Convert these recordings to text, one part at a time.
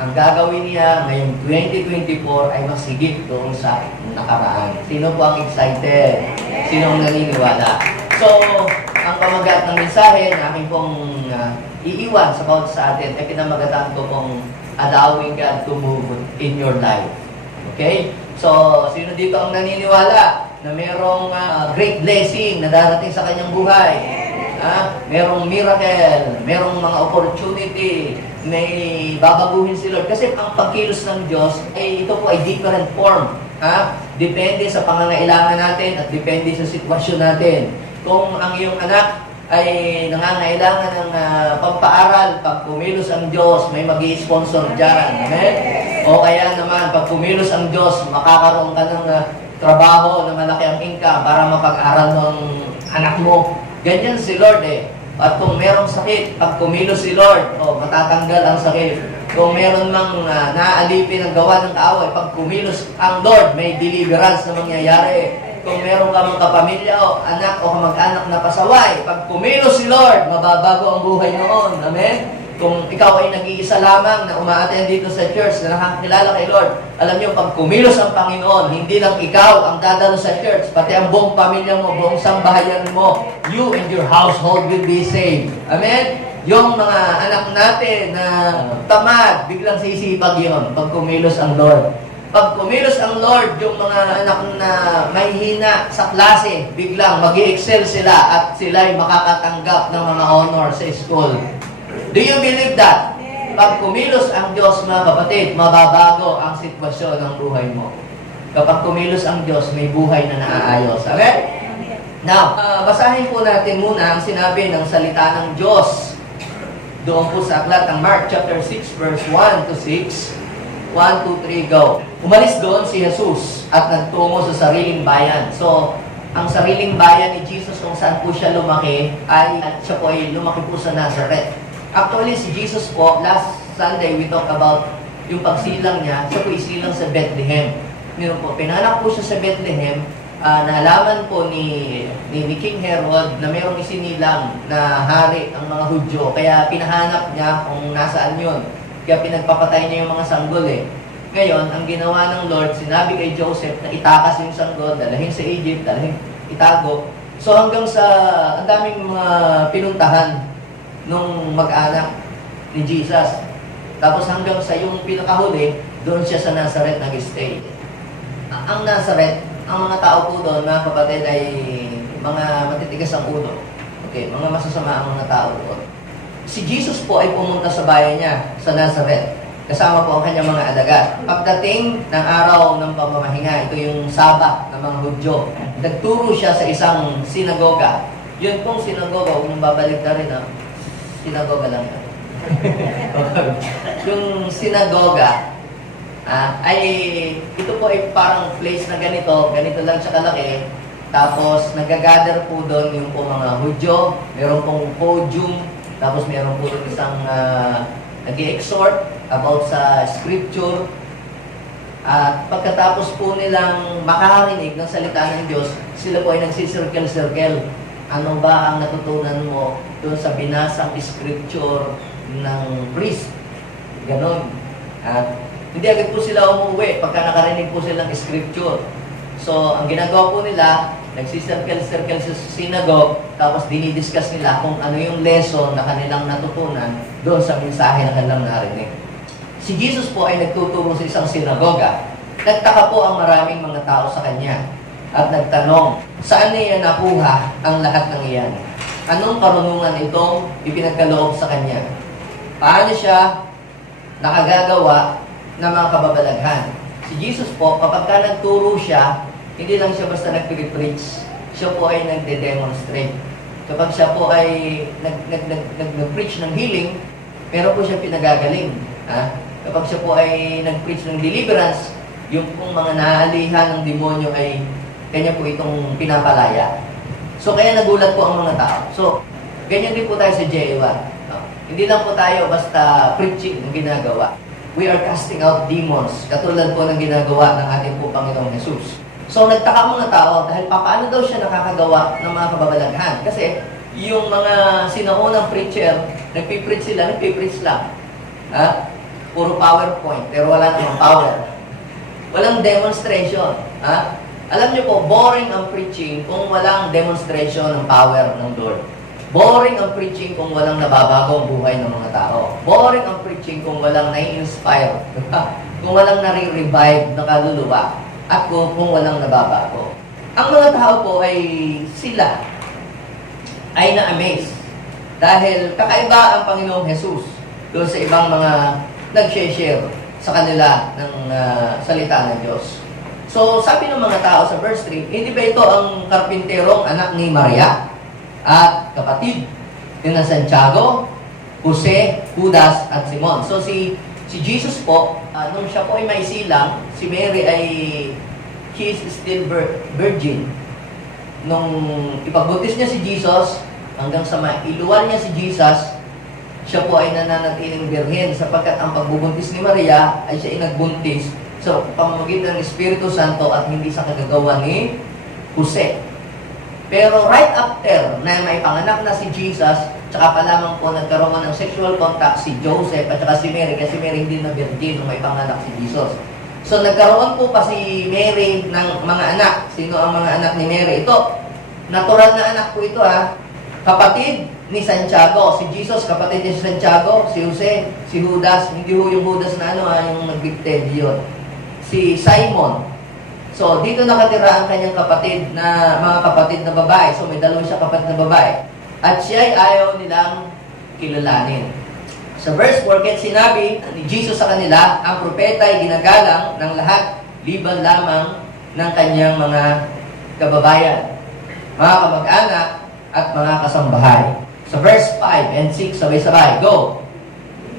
ang gagawin niya ngayong 2024 ay mas higit doon sa nakaraan. Sino po ang excited? Sino ang naniniwala? So, ang pamagat ng mensahe na aking pong iiwan sa bawat sa atin ay pinamagatan ko pong allowing God to move in your life. Okay? So, sino dito ang naniniwala na merong great blessing na darating sa kanyang buhay? Merong miracle, merong mga opportunity, may babaguhin si Lord. Kasi ang pagkilos ng Diyos, ay ito po ay different form. Depende sa pangangailangan natin at depende sa sitwasyon natin. Kung ang iyong anak ay nangangailangan ng pampaaral, pag kumilos ang Diyos, may mag-i-sponsor dyan. Amen? O kaya naman, pag kumilos ang Diyos, makakaroon ka ng trabaho na malaki ang income para mapag-aral ng anak mo. Ganyan si Lord eh. At kung merong sakit, pag kumilos si Lord, matatanggal ang sakit. Kung meron mang naaalipin ang gawa ng kaaway, pag kumilos ang Lord, may deliverance na mangyayari. Kung meron ka mga kapamilya o anak o kamag-anak na pasaway, pag kumilos si Lord, mababago ang buhay noon. Amen? Kung ikaw ay nag-iisa lamang na umaattend dito sa church na nakakilala kay Lord, alam niyo, pag kumilos ang Panginoon, hindi lang ikaw ang dadalo sa church, pati ang buong pamilya mo, buong sambahayan mo, you and your household will be saved. Amen? Yung mga anak natin na tamad, biglang sisipag yun pag kumilos ang Lord. Pag kumilos ang Lord, yung mga anak na may hina sa klase, biglang mag-i-excel sila at sila ay makakatanggap ng mga honor sa school. Do you believe that? Pag kumilos ang Diyos, mga kapatid, mababago ang sitwasyon ng buhay mo. Kapag kumilos ang Diyos, may buhay na naaayos. Okay? Now, basahin po natin muna ang sinabi ng salita ng Diyos. Doon po sa aklat ng Mark chapter 6, verse 1 to 6. 1, 2, 3, go. Umalis doon si Jesus at nagtungo sa sariling bayan. So, ang sariling bayan ni Jesus kung saan po siya lumaki, at siya po ay lumaki po sa Nazareth. Actually, si Jesus po, last Sunday, we talk about yung pagsilang niya. Siya po isilang sa Bethlehem. Pinanganak po siya sa Bethlehem. Nalaman po ni King Herod na mayroong isinilang na hari ang mga Hudyo. Kaya pinahanap niya kung nasaan yun. Kaya pinagpapatay niya yung mga sanggol eh. Ngayon, ang ginawa ng Lord, sinabi kay Joseph na itakas yung sanggol, dalahin sa Egypt, dalahin itago. So hanggang sa ang daming mga pinuntahan nung mag-anak ni Jesus. Tapos hanggang sa yung pinakahuli, doon siya sa Nazareth nag-stay. Ang Nazareth, ang mga tao po doon, mga kapatid, ay mga matitigas ang ulo. Okay, mga masasama ang mga tao doon. Si Jesus po ay pumunta sa bayan niya, sa Nazareth. Kasama po ang kanyang mga alagad. Pagdating ng araw ng pamamahinga, ito yung Sabat ng mga Hudyo, nagturo siya sa isang sinagoga. Yun pong sinagoga, huwag mong babalik na rin, sinagoga lang yan. Yung sinagoga, ay ito po ay parang place na ganito lang siya kalaki. Tapos nagagather po doon yung po mga Hudyo, meron pong podium, tapos meron po doon isang nag-i-exhort about sa scripture. At pagkatapos po nilang makarinig ng salita ng Diyos, sila po ay nagsisirkel-circle. Ano ba ang natutunan mo doon sa binasang scripture ng priest? Ganon. At hindi agad po sila umuwi pagka nakarinig po silang scripture. So, ang ginagawa po nila, nagsisirkel-circle sa synagogue, tapos dinidiscuss nila kung ano yung lesson na kanilang natutunan doon sa mensahe na kanilang narinig. Si Jesus po ay nagtuturo sa isang sinagoga. Nagtaka po ang maraming mga tao sa kanya at nagtanong, saan niya nakuha ang lahat ng iyan? Anong karunungan itong ipinagkaloob sa kanya? Paano siya nakagagawa ng mga kababalaghan? Si Jesus po, kapag ka nagturo siya, hindi lang siya basta nag-preach, siya po ay nagde-demonstrate. Kapag siya po ay nag-preach ng healing, meron po siya pinagagaling. Kapag siya po ay nag-preach ng deliverance, yung pong mga naalihan ng demonyo ay kanya po itong pinapalaya. So, kaya nagulat po ang mga tao. So, ganyan din po tayo sa J1. Hindi lang po tayo basta preaching ng ginagawa. We are casting out demons, katulad po ng ginagawa ng ating po Panginoong Jesus. So, nagtaka mga tao dahil paano daw siya nakakagawa ng mga kababalaghan. Kasi, yung mga sinaunang preacher, nagpipreach sila, nagpipreach lang. Puro PowerPoint, pero wala namang power. Walang demonstration. Ha? Alam niyo po, boring ang preaching kung walang demonstration ng power ng Lord. Boring ang preaching kung walang nababago ang buhay ng mga tao. Boring ang preaching kung walang nai-inspire. Kung walang nare-revive na kaluluwa. At kung walang nababago. Ang mga tao po ay sila ay na-amaze. Dahil kakaiba ang Panginoong Jesus doon sa ibang mga nag-share sa kanila ng salita ng Diyos. So, sabi ng mga tao sa verse 3, hindi ba ito ang karpinterong anak ni Maria at kapatid ni Santiago, Jose, Judas at Simon? So, si Jesus po, nung siya po ay maisilang, si Mary ay she is still virgin. Nung ipagbuntis niya si Jesus, hanggang sa mailuwan niya si Jesus, siya po ay nananatiling birhen sapagkat ang pagbubuntis ni Maria ay siya ay nagbuntis sa pamamagitan ng Espiritu Santo at hindi sa kagagawa ni Jose. Pero right after na may panganak na si Jesus, tsaka pa lamang po nagkaroon ng sexual contact si Joseph at saka si Mary, kasi Mary hindi na virgin nung may panganak si Jesus. So nagkaroon po pa si Mary ng mga anak. Sino ang mga anak ni Mary? Ito, natural na anak po ito ha. Kapatid ni Santiago. Si Jesus, kapatid ni Santiago. Si Jose, si Judas. Hindi ho yung Judas na yung nagbigted yun. Si Simon. So, dito nakatira ang kanyang kapatid na mga kapatid na babae. So, may dalawa siya kapatid na babae. At siya ay ayaw nilang kilalanin. Sa verse 4, kaya sinabi ni Jesus sa kanila, ang propeta ay ginagalang ng lahat, liban lamang ng kanyang mga kababayan, mga kamag-anak, at mga kasambahay. Sa verse 5 and 6, sabay-sabay, go!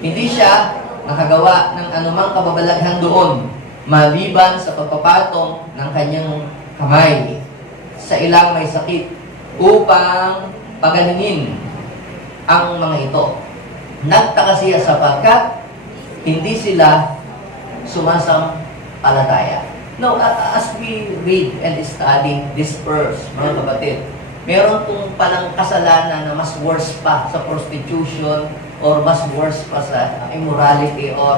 Hindi siya nakagawa ng anumang kababalaghan doon, maliban sa pagpapatong ng kanyang kamay sa ilang may sakit upang pagalingin ang mga ito. Nagtaka siya sapagkat hindi sila sumasampalataya. Now, as we read and study this verse, mga kapatid, meron pong palang kasalanan na mas worse pa sa prostitution or mas worse pa sa immorality or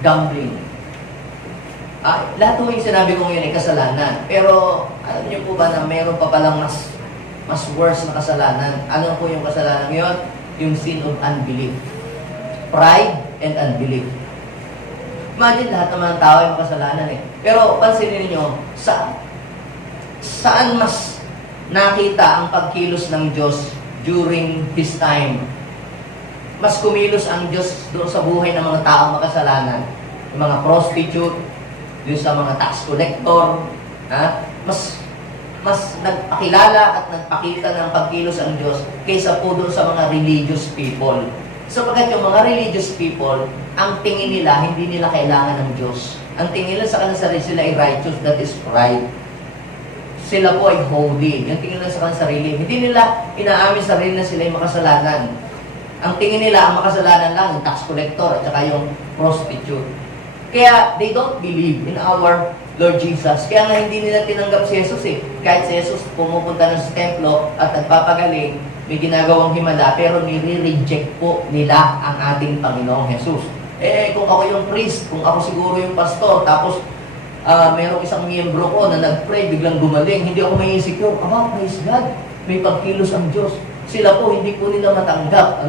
gambling. Lahat po yung sinabi ko ngayon ay kasalanan. Pero alam niyo po ba na meron pa palang mas worse na kasalanan? Ano po yung kasalanan ngayon? Yung sin of unbelief. Pride and unbelief. Imagine lahat naman ng tao yung kasalanan eh. Pero pansinin niyo, saan mas nakita ang pagkilos ng Diyos during His time? Mas kumilos ang Diyos doon sa buhay ng mga taong makasalanan. Yung mga prostitute, doon sa mga tax collector, mas nagpakilala at nagpakita ng pagkilos ang Diyos kaysa po doon sa mga religious people. Sapagkat yung mga religious people, ang tingin nila, hindi nila kailangan ng Diyos. Ang tingin nila sa kanila sarili, sila ay righteous, that is pride. Sila po ay holy. Yung tingin nila sa kanila sarili. Hindi nila inaamin sarili na sila ay makasalanan. Ang tingin nila, ang makasalanan lang, yung tax collector at saka yung prostitute. Kaya they don't believe in our Lord Jesus. Kaya nga hindi nila tinanggap si Jesus eh. Kahit si Jesus pumupunta na sa templo at nagpapagaling, may ginagawang himala, pero nire-reject po nila ang ating Panginoong Jesus. Kung ako yung priest, kung ako siguro yung pastor, tapos mayroong isang miyembro ko na nag-pray, biglang gumaling, hindi ako may insecure. Praise God, may pagkilos ang Diyos. Sila po, hindi po nila matanggap.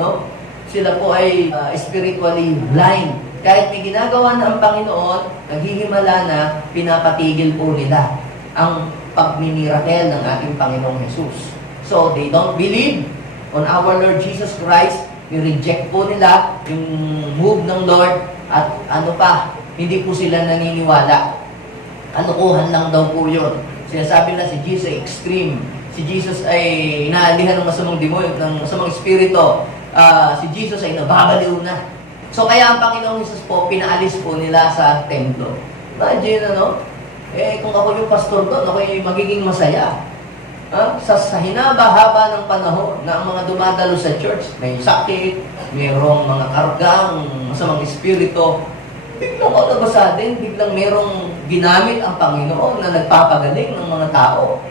Sila po ay spiritually blind. Kahit may ginagawa na ang Panginoon, naghihimala na, pinapatigil po nila ang pagmimirakel ng ating Panginoong Jesus. So, they don't believe on our Lord Jesus Christ. I-reject po nila yung move ng Lord. At hindi po sila naniniwala. Anukuhan lang daw po yun. Sinasabi na si Jesus ay extreme. Si Jesus ay naalihan ng masamang demonyo, ng masamang espiritu. Si Jesus ay nababaliw na. So, kaya ang Panginoong Jesus po, pinaalis po nila sa templo. Imagine, kung ako yung pastor doon, ako yung magiging masaya. Sa hinaba-haba ng panahon na ang mga dumadalo sa church, may sakit, mayroong mga kargang, masamang espiritu, biglang nabasa din, biglang mayroong ginamit ang Panginoon na nagpapagaling ng mga tao.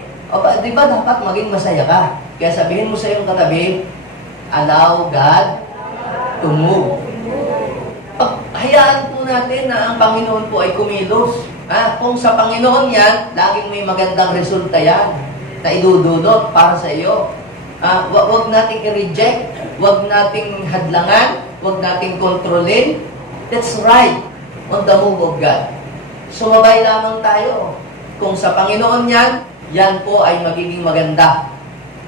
Di ba dapat maging masaya ka? Kaya sabihin mo sa iyong katabi, allow God to move. hayaan po natin na ang Panginoon po ay kumilos. Kung sa Panginoon yan, laging may magandang resulta yan na idudulot para sa iyo. Wag nating i-reject, wag nating hadlangan, wag nating kontrolin. That's right on the move of God. Sumabay lamang tayo. Kung sa Panginoon yan, yan po ay magiging maganda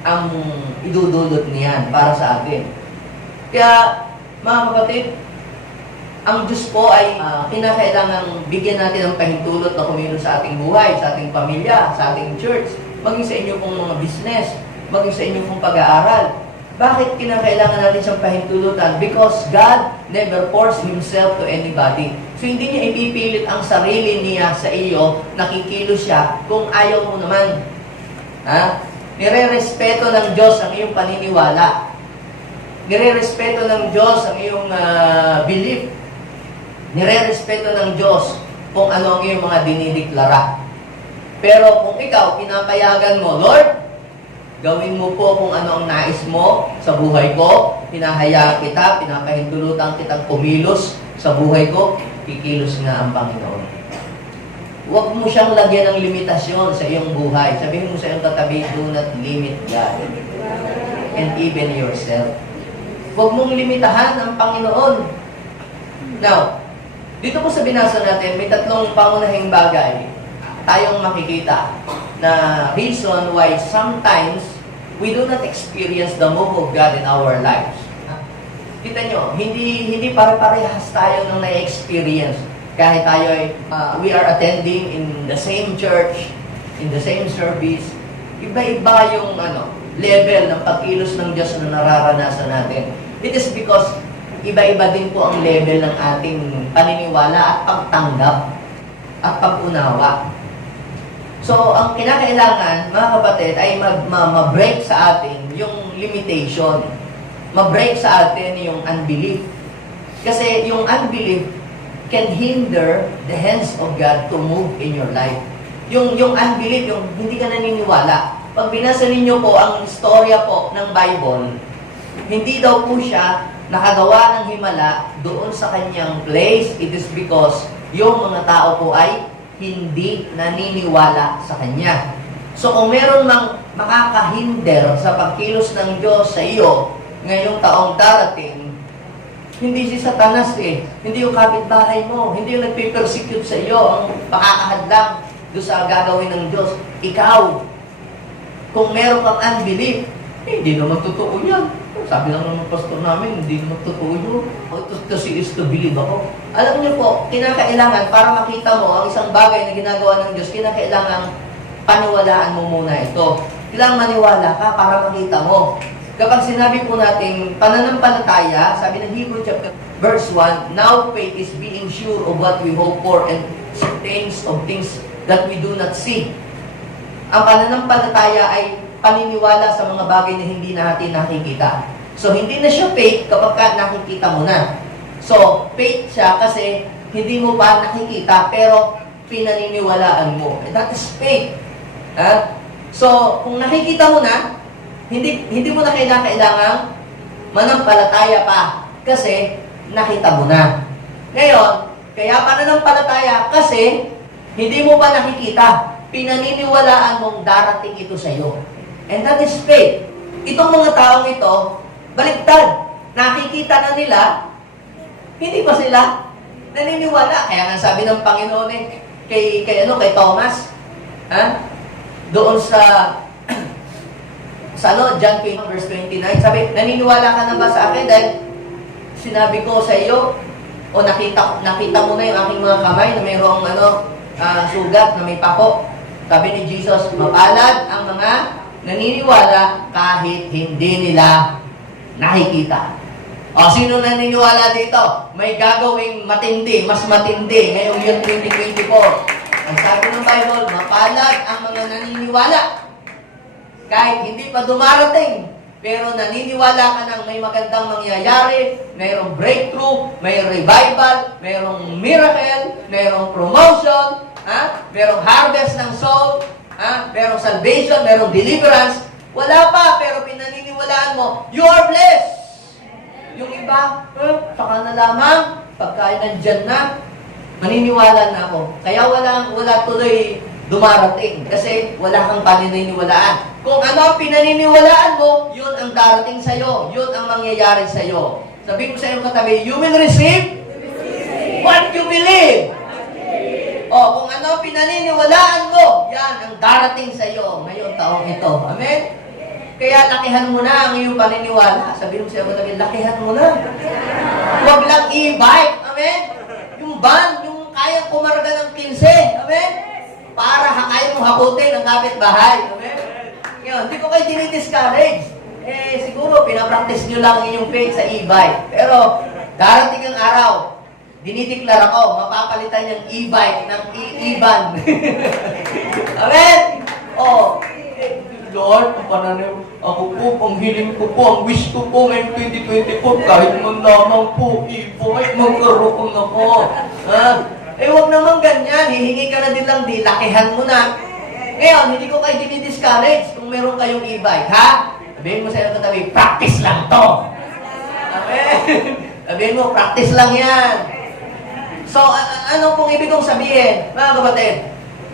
ang idudulot niyan para sa atin. Kaya, mga kapatid, ang Diyos po ay kinakailangang bigyan natin ng pahintulot na kumilos sa ating buhay, sa ating pamilya, sa ating church, maging sa inyo pong mga business, maging sa inyo pong pag-aaral. Bakit kinakailangan natin siyang pahintulutan? Because God never forced Himself to anybody. So hindi niya ipipilit ang sarili niya sa iyo, nakikilos siya kung ayaw mo naman. Nire-respeto ng Diyos ang iyong paniniwala. Nire-respeto ng Diyos ang iyong belief. Nire-respeto ng Diyos kung ano ang iyong mga dinideklara. Pero kung ikaw, pinapayagan mo, Lord, gawin mo po kung ano ang nais mo sa buhay ko, pinahayaan kita, pinapahintulutan kitang kumilos sa buhay ko, kikilos nga ang Panginoon. Huwag mo siyang lagyan ng limitasyon sa iyong buhay. Sabihin mo sa iyong katabi, do not limit God and even yourself. Huwag mong limitahan ang Panginoon. Now, dito po sa binasa natin, may tatlong pangunahing bagay tayong makikita na reason why sometimes we do not experience the move of God in our lives. Kita nyo, hindi pare-parehas tayo ng na-experience. Kahit tayo ay, we are attending in the same church, in the same service, iba-iba yung level ng pagkilos ng Diyos na nararanasan natin. It is because iba-iba din po ang level ng ating paniniwala at pagtanggap at pag-unawa. So, ang kinakailangan, mga kapatid, ay ma-break sa atin yung limitation. Ma-break sa atin yung unbelief. Kasi yung unbelief can hinder the hands of God to move in your life. Yung unbelief, yung hindi ka naniniwala. Pag binasa ninyo po ang istorya po ng Bible, hindi daw po siya nakagawa ng himala doon sa kanyang place. It is because yung mga tao po ay hindi naniniwala sa Kanya. So kung meron mang makakahinder sa pagkilos ng Diyos sa iyo ngayong taong darating, hindi si Satanas hindi yung kapitbahay mo, hindi yung nagpe-persecute sa iyo ang makakahadlang doon sa gagawin ng Diyos. Ikaw, kung meron kang unbelief, hindi naman totoo yan. Sabi lang ng pastor namin, hindi naman totoo yun. Kasi is to believe ako. Alam niyo po, kinakailangan para makita mo ang isang bagay na ginagawa ng Diyos, kinakailangan paniwalaan mo muna ito. Kailangan maniwala ka para makita mo. Kapag sinabi po natin pananampalataya, sabi ng Hebrew chapter verse 1, now faith is being sure of what we hope for and certain of things that we do not see. Ang pananampalataya ay paniniwala sa mga bagay na hindi natin nakikita. So, hindi na siya faith kapag nakikita mo na. So, faith siya kasi hindi mo pa nakikita pero pinaniniwalaan mo. And that is faith. So, kung nakikita mo na, hindi mo na kailangang manampalataya pa kasi nakita mo na. Ngayon, kaya pananampalataya kasi hindi mo pa nakikita. Pinaniniwalaan mong darating ito sa iyo. And that is faith. Itong mga taong ito, baliktad. Nakikita na nila, hindi pa sila naniniwala. Kaya nga sabi ng Panginoon kay Thomas, doon sa John 20 verse 29, sabi, naniniwala ka na ba sa akin dahil sinabi ko sa iyo, o nakita mo na yung aking mga kamay na mayroong sugat na may pako. Sabi ni Jesus, mapalad ang mga naniniwala kahit hindi nila nakikita. O, sino naniniwala dito? May gagawing matindi, mas matindi ngayong year 2024. Ang sabi ng Bible, mapalad ang mga naniniwala. Kahit hindi pa dumarating, pero naniniwala ka ng may magandang mangyayari, mayroong breakthrough, may revival, mayroong miracle, mayroong promotion, mayroong harvest ng soul, merong salvation, merong deliverance. Wala pa, pero pinaniniwalaan mo, you are blessed. Yung iba, saka na lamang, pagka nandyan na, maniniwala na ako. Kaya wala tuloy dumarating. Kasi wala kang paniniwalaan. Kung ano ang pinaniniwalaan mo, yun ang darating sa'yo. Yun ang mangyayari sa'yo. Sabihin ko sa iyong katabi, you will receive what you believe. O, kung ano ang pinaniniwalaan mo, yan ang darating sa'yo ngayong taong ito. Amen? Kaya lakihan mo na ang iyong paniniwala. Sabihin mo sa iyong katabi, lakihan mo na. Huwag lang e-bike. Amen? Yung van, yung kaya pumarga ng 15. Amen? Para kaya mong hakutin ang kapitbahay. Amen? Yun, hindi ko kayo dinidiscourage. Siguro, pinapractice nyo lang inyong faith sa e-bike. Pero, darating ang araw, dinideklara ko, mapapalitan yung e-bike ng e-van. Amen? Lord, ako po, ang hiling ko po, ang wish ko po ngayong 2024, kahit man lamang po, e-bike, magkaroon ako. Huwag naman ganyan, hihingi ka na din lang, lakihan mo na. Ngayon, hindi ko kayo dinidiscourage kung meron kayong e-bike, ha? Sabihin mo sa iyo katabi, practice lang to. Amen? Sabihin mo, practice lang yan. So, ano pong ibig kong sabihin, mga kapatid?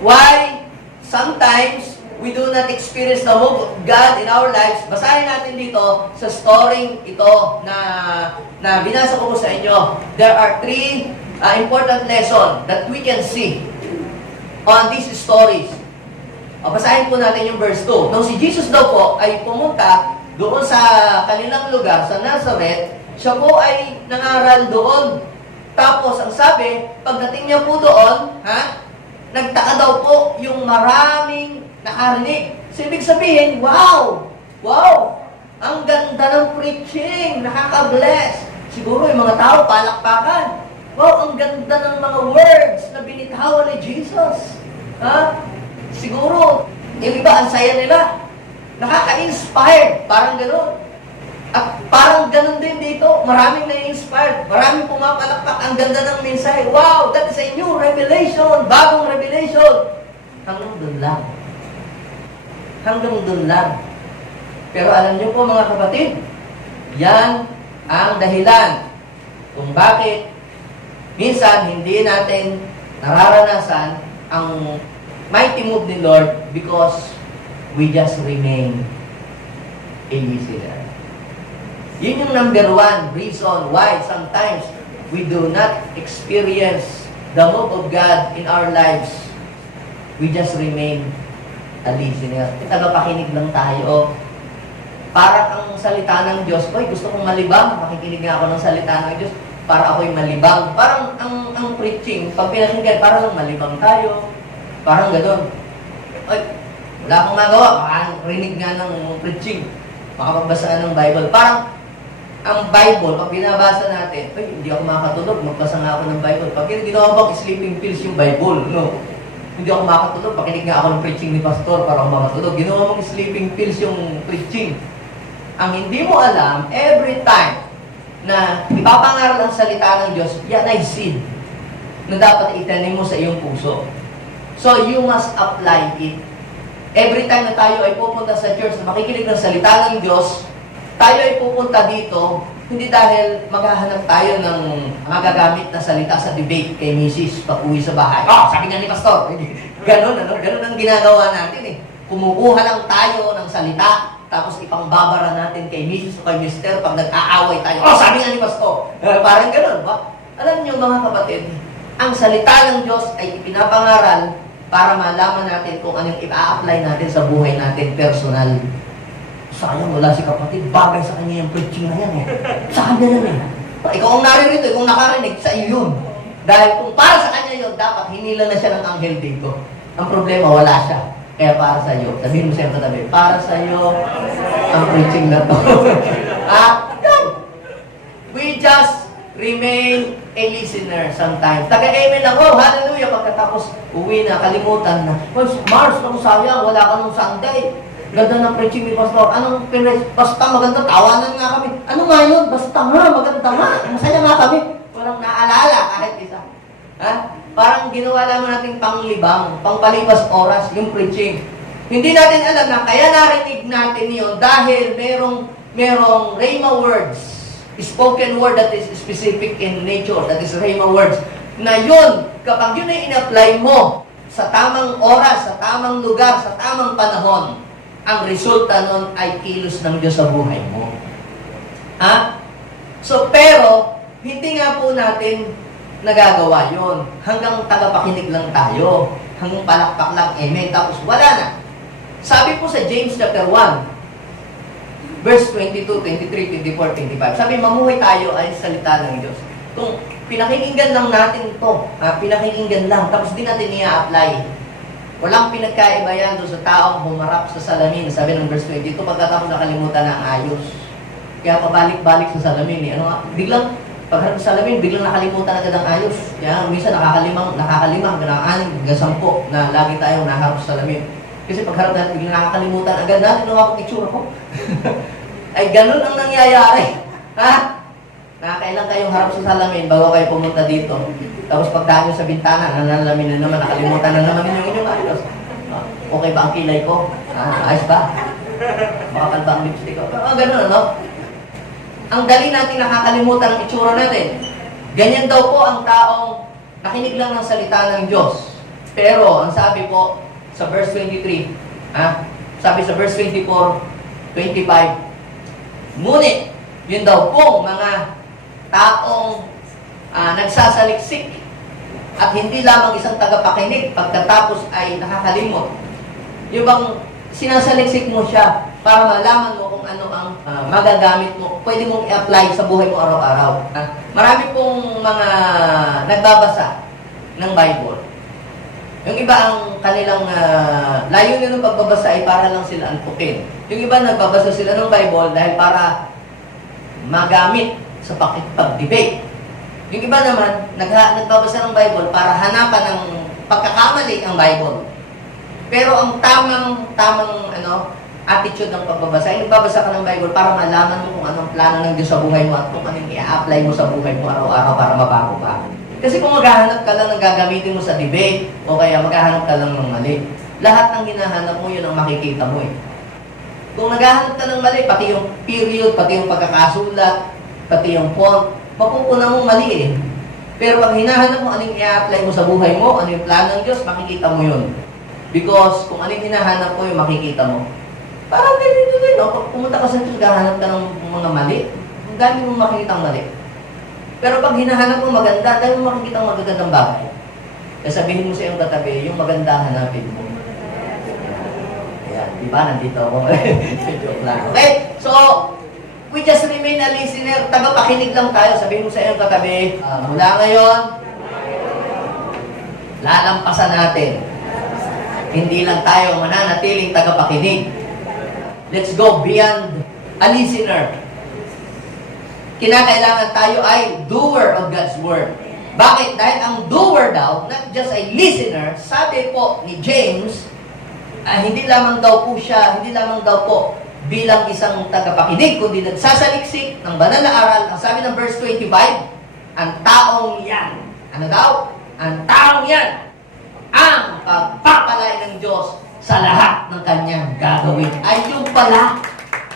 Why sometimes we do not experience the move of God in our lives? Basahin natin dito sa story ito na binasa ko sa inyo. There are three important lessons that we can see on these stories. Basahin po natin yung verse 2. Nung si Jesus daw po ay pumunta doon sa kanilang lugar, sa Nazareth, siya po ay nangaral doon. Tapos, ang sabi, pagdating niya po doon, nagtaka daw po yung maraming nakarinig. So, ibig sabihin, wow! Wow! Ang ganda ng preaching! Nakaka-bless! Siguro yung mga tao palakpakan. Wow! Ang ganda ng mga words na binitawan ni Jesus. Siguro, yung iba, ang saya nila. Nakaka-inspired. Parang gano'n. At parang gano'n din dito. Maraming na-inspired. Maraming pumapalakpak. Ang ganda ng mensahe. Wow! That is a new revelation. Bagong revelation. Hanggang doon lang. Hanggang doon lang. Pero alam niyo po mga kapatid, yan ang dahilan kung bakit minsan hindi natin nararanasan ang mighty move ni Lord because we just remain a listener. Yun yung number one reason why sometimes we do not experience the move of God in our lives. We just remain a listener. Tagapakinig lang tayo. Parang ang salita ng Diyos, gusto kong malibang, makikinig nga ako ng salita ng Diyos para ako'y malibang. Parang ang preaching, pag pinakinggan, parang malibang tayo. Parang gano'n. Wala akong magawa. Makarinig nga ng preaching. Makapagbasaan ng Bible. Parang, ang Bible, pag binabasa natin, hindi ako makakatulog, magbasa nga ako ng Bible. Pag ginawa bang sleeping pills yung Bible, no? Hindi ako makakatulog, pakinig nga ako ng preaching ni Pastor para ako makatulog. Ginawa mong sleeping pills yung preaching. Ang hindi mo alam, every time na ipapangaral ang salita ng Diyos, yan ay seed na dapat itanim mo sa iyong puso. So, you must apply it. Every time na tayo ay pupunta sa church na makikinig ng salita ng Diyos, tayo ay pupunta dito, hindi dahil maghahanap tayo ng magagamit na salita sa debate kay Mrs. pag-uwi sa bahay. Sabi nga ni Pastor. Ganon ang ginagawa natin eh. Kumukuha lang tayo ng salita, tapos ipangbabara natin kay Mrs. o kay Mr. pag nag-aaway tayo. Sabi nga ni Pastor. Parang ganon ba? Alam niyo mga kapatid, ang salita ng Diyos ay ipinapangaral para malaman natin kung anong i-apply natin sa buhay natin personal. Sayang, wala si kapatid. Bagay sa kanya yung preaching na yan eh. Sa kanya yan eh. Ikaw ang naririto, ikaw ang nakarinig, sa iyo yun. Dahil kung para sa kanya yun, dapat hinila na siya ng anghel dito. Ang problema, wala siya. Kaya para sa iyo, sabihin mo siya katabi, para sa iyo ang preaching na to. We just remain a listener sometimes. Taga-amen lang, hallelujah, pagkatapos uwi na, kalimutan na. Mars, kung sayang, wala ka nung Sunday. Ganda ng preaching ni Pastor. Anong pinres? Basta maganda, tawanan nga kami. Ano nga yun? Basta nga, maganda nga. Masaya nga kami. Walang naalala kahit isa. Parang ginawa naman natin panglibang, pangpalipas oras, yung preaching. Hindi natin alam na kaya narinig natin yun dahil merong rhema words spoken word that is specific in nature, that is rhema words, na yun, kapag yun ay in-apply mo sa tamang oras, sa tamang lugar, sa tamang panahon, ang resulta nun ay kilos ng Diyos sa buhay mo. Ha? So, pero, hindi nga po natin nagagawa yun. Hanggang tagapakinig lang tayo. Hanggang palakpak lang, amen. Tapos wala na. Sabi po sa James chapter 1, verse 22, 23, 24, 25. Sabi, mamuhay tayo ay salita ng Diyos. Kung pinakikinggan lang natin ito, pinakikinggan lang, tapos di natin i-apply. Walang pinagkaiba yan doon sa taong humarap sa salamin. Sabi ng verse 22, pagkatapos nakalimutan na ang ayos. Kaya pabalik-balik sa salamin. Biglang, pagharap sa salamin, biglang nakalimutan agad ang ayos. Kaya minsan nakakalima, hanggang 6, hanggang 10 na lagi tayong naharap sa salamin. Kasi pagharap natin, biglang nakakalimutan agad natin, ano ako itsura ko? Ay, ganun ang nangyayari. Ha? Nakakailan kayong harap sa salamin bago kayo pumunta dito. Tapos pagdaan sa bintana, nanalamin na naman, nakalimutan na naman yung inyong ayos. Okay ba ang kilay ko? Ayos ba? Makapal ba ang lipstick ko? Ganun, ano? Ang dali natin nakakalimutan ang itsura natin. Ganyan daw po ang taong nakinig lang ng salita ng Diyos. Pero, ang sabi po sa verse 23, sabi sa verse 24, 25, ngunit, yun daw po mga taong nagsasaliksik at hindi lamang isang tagapakinig pagkatapos ay nakakalimot. Yung bang sinasaliksik mo siya para malaman mo kung ano ang magagamit mo, pwede mong i-apply sa buhay mo araw-araw. Marami pong mga nagbabasa ng Bible. Yung iba ang kanilang layunin ng pagbabasa ay para lang sila antukin. Yung iba nagbabasa sila ng Bible dahil para magamit sa pag-debate. Yung iba naman, nagbabasa ng Bible para hanapan ng pagkakamali ang Bible. Pero ang tamang attitude ng pagbabasa, ay nagbabasa ka ng Bible para malaman mo kung anong plano ng Diyos sa buhay mo at kung anong i-apply mo sa buhay mo araw-araw para mabago ka. Kasi kung maghahanap ka lang ng gagamitin mo sa debate, o kaya maghahanap ka lang ng mali, lahat ng hinahanap mo, yun ang makikita mo eh. Kung naghahanap ka ng mali, pati yung period, pati yung pagkakasulat, pati yung font, mapupuna mong mali eh. Pero pag hinahanap mo anong i-apply mo sa buhay mo, ano yung plano ng Diyos, makikita mo yun. Because kung anong hinahanap mo, yung makikita mo. Parang ganito din, no? Pag pumunta ka sa Diyos, gahanap ka ng mga mali, ang dami mong makikita ang mali. Pero pag hinahanap mo maganda, dahil mo makikita ang magagandang bagay. Kaya sabihin mo sa iyong katabi, yung maganda hanapin mo. Ayan, di ba? Nandito ako. Joke lang. Okay? So, we just remain a listener. Tagapakinig lang tayo. Sabihin mo sa iyong katabi, mula ngayon, lalampasan natin. Hindi lang tayo mananatiling tagapakinig. Let's go beyond a listener. Kinakailangan tayo ay doer of God's Word. Bakit? Dahil ang doer daw, not just a listener, sabi po ni James, hindi lamang daw po bilang isang tagapakinig, kundi nagsasaliksik ng banal na aral. Ang sabi ng verse 25, ang taong yan. Ano daw? Ang taong yan ang pagpapalay ng Diyos sa lahat ng kanyang gagawin. Ay, yung pala.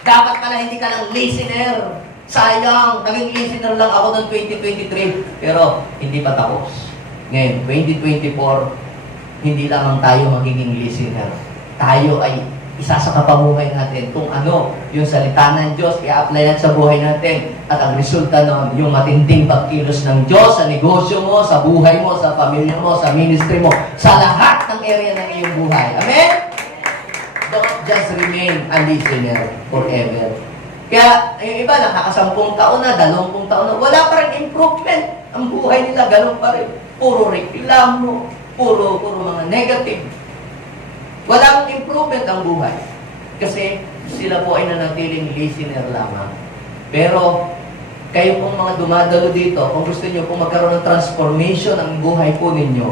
Dapat pala hindi ka lang listener. Sayang, naging listener lang ako ng 2023. Pero, hindi pa tapos. Ngayon, 2024, hindi lamang tayo magiging listener. Tayo ay isa sa kapabuhay natin kung ano yung salita ng Diyos, i-apply natin sa buhay natin. At ang resulta nun, yung matinding pagkilos ng Diyos sa negosyo mo, sa buhay mo, sa pamilya mo, sa ministry mo, sa lahat ng area ng iyong buhay. Amen? Don't just remain a listener forever. Kaya, yung iba, nakakasampung taon na, 20 taon na, wala pa rin improvement. Ang buhay nila, ganun pa rin. Puro reklamo, puro mga negative. Walang improvement ang buhay. Kasi sila po ay nanatiling listener lamang. Pero, kayo pong mga dumadalo dito, kung gusto nyo pong magkaroon ng transformation ang buhay po ninyo,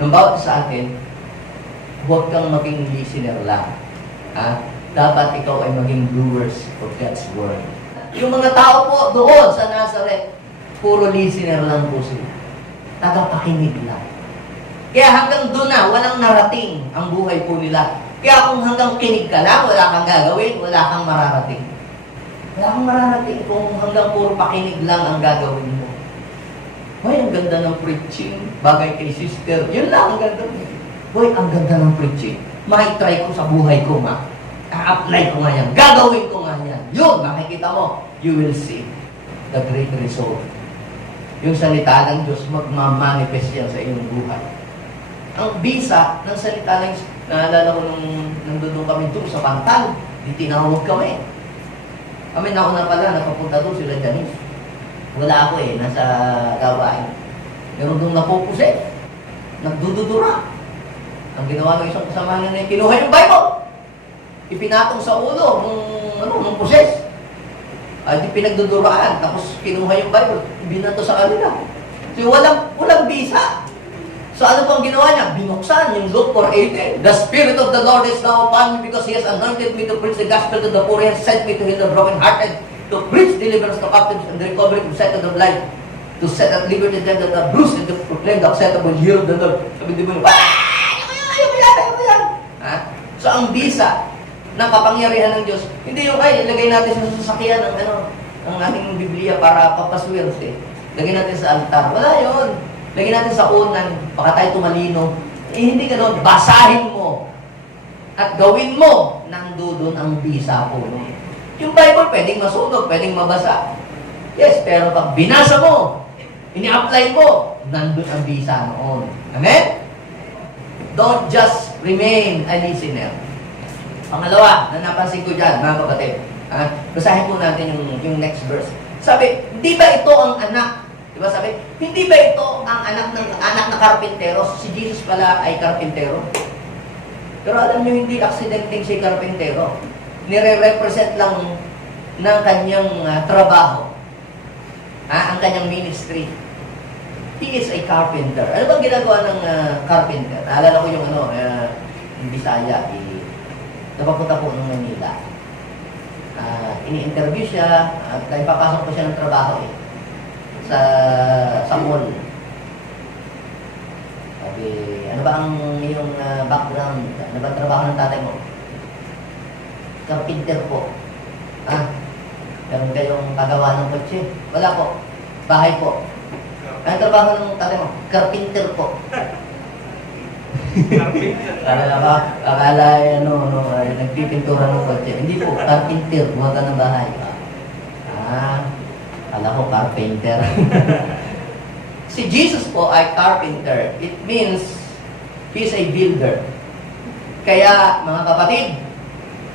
ng bawat sa atin, huwag kang maging listener lang. Dapat ikaw ay maging doers of God's Word. Yung mga tao po doon sa Nazareth, puro listener lang po sila. Tagapakinig lang. Kaya hanggang doon na, walang narating ang buhay po nila. Kaya kung hanggang kinig ka lang, wala kang gagawin, wala kang mararating. Wala kang mararating kung hanggang puro pakinig lang ang gagawin mo. Hoy, ang ganda ng preaching. Bagay kay sister. Yun lang ang ganda. Hoy, ang ganda ng preaching. Maitry ko sa buhay ko, ma. A-apply ko nga yan. Gagawin ko nga yan. Yun, makikita mo. You will see the great result. Yung salita ng Diyos, magmamanifest yan sa iyong buhay. Ang bisa ng salita ng Diyos, naalala ko nung nandun kami doon sa Pantal, di tinawag kami. Kami nauna pala, napapunta doon sila Janice. Wala ako nasa gawain. Meron doon napupusit. Nagdududura. Ang ginawa ng isang kasama na kinuha yung Bible. Ipinatong sa ulo nung puses. Ay di pinagduduraan. Tapos kinuha yung Bible. Ibinato sa kanila. So walang bisa. So ano pang ginawa niya? Binuksan yung Luke 4:18. The Spirit of the Lord is now upon me because He has anointed me to preach the gospel to the poor. He has sent me to heal the brokenhearted, to preach deliverance to captives and the recovery from sight of the blind, to set at liberty them that are bruised and to proclaim the acceptable year of the Lord. Sabi di mo yun, ayaw mo yan. So ang bisa ng kapangyarihan ng Diyos, hindi yung ilagay natin sa sasakyan ng ating Biblia para papaswerte. Lagay natin sa altar. Wala yun. Lagyan natin sa unan, baka tayo tumalino. Hindi ganoon. Basahin mo. At gawin mo. Nandoon ang bisa po. Yung Bible, pwedeng masunog, pwedeng mabasa. Yes, pero pag binasa mo, ini-apply mo, nandun ang bisa noon. Amen? Don't just remain a listener. Pangalawa, na napansin ko dyan, mga kapatid. Basahin po natin yung next verse. Sabi, di ba ito ang anak? Diba sabi, hindi ba ito ang anak na karpintero? Si Jesus pala ay karpintero. Pero alam nyo, hindi aksidenteng si karpintero. Nire-represent lang ng kanyang trabaho. Ang kanyang ministry. He is a carpenter. Ano bang ginagawa ng carpenter? Naalala ko yung yung Bisaya. Napapunta po ng Manila. Ini-interview siya at ipapasok po siya ng trabaho sa mall. Sabi, ano ba ang iyong background? Ano ba ang trabaho ng tatay mo? Carpenter po. Meron kayong kagawa ng kotse? Wala po. Bahay po. Ano trabaho ng tatay mo? Carpenter po. Akala nagpipintura ng kotse. Hindi po, carpenter. Buwag ka ng bahay. Akala ko carpenter. Si Jesus po ay carpenter. It means He's a builder. Kaya, mga kapatid,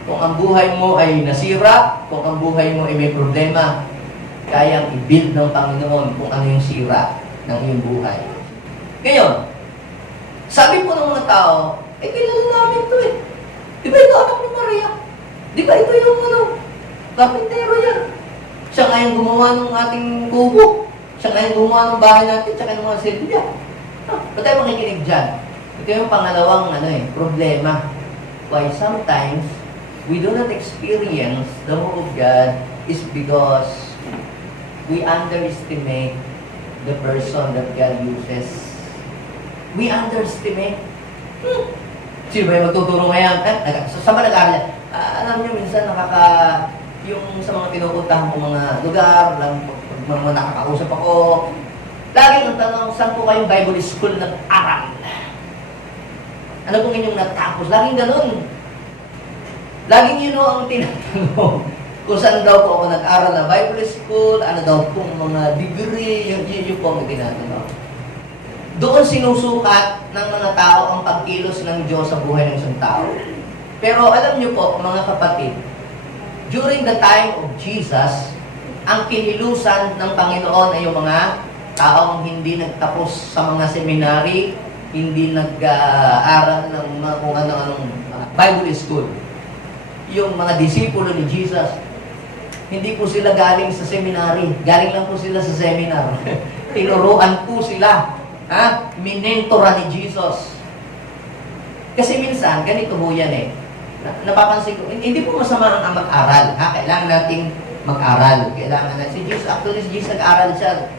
kung ang buhay mo ay nasira, kung ang buhay mo ay may problema, kayang i-build ng Panginoon kung ano yung sira ng iyong buhay. Ngayon, sabi po ng mga tao, kilala namin ito eh. Di ba ito anak ni Maria? Di ba ito yung carpintero yan? Siya nga yung gumawa ng ating kubo. Siya nga yung gumawa ng bahay natin, tsaka ng mga silbya. Ba't tayo makikinig dyan? Ito yung pangalawang problema. Why sometimes we do not experience the move of God is because we underestimate the person that God uses. We underestimate. Sino ba yung magtuturo ngayon? Saan ba nag-aaral? Alam niyo, minsan yung sa mga pinupuntahan ko mga lugar, mga nakakausap ako, laging ang tanong, saan po kayong Bible school nag-aral? Ano pong inyong natapos? Laging ganun. Laging yun ang tinatanong. Kung saan daw po ako nag-aral na Bible school, ano daw pong mga degree, yun po ang tinatanong. Doon sinusukat ng mga tao ang pagkilos ng Diyos sa buhay ng isang tao. Pero alam niyo po, mga kapatid, during the time of Jesus, ang kinilusan ng Panginoon ay yung mga taong hindi nagtapos sa mga seminary, hindi nag-aaral ng kung ano-anong Bible school. Yung mga disipulo ni Jesus, hindi po sila galing sa seminary, galing lang po sila sa seminar. Tinuruan po sila. Minentora ni Jesus. Kasi minsan, ganito po yan napapansin ko, hindi po masama ang mag-aral. Kailangan nating mag-aral. Kailangan natin. Si Jesus, actually, si Jesus nag-aral siya.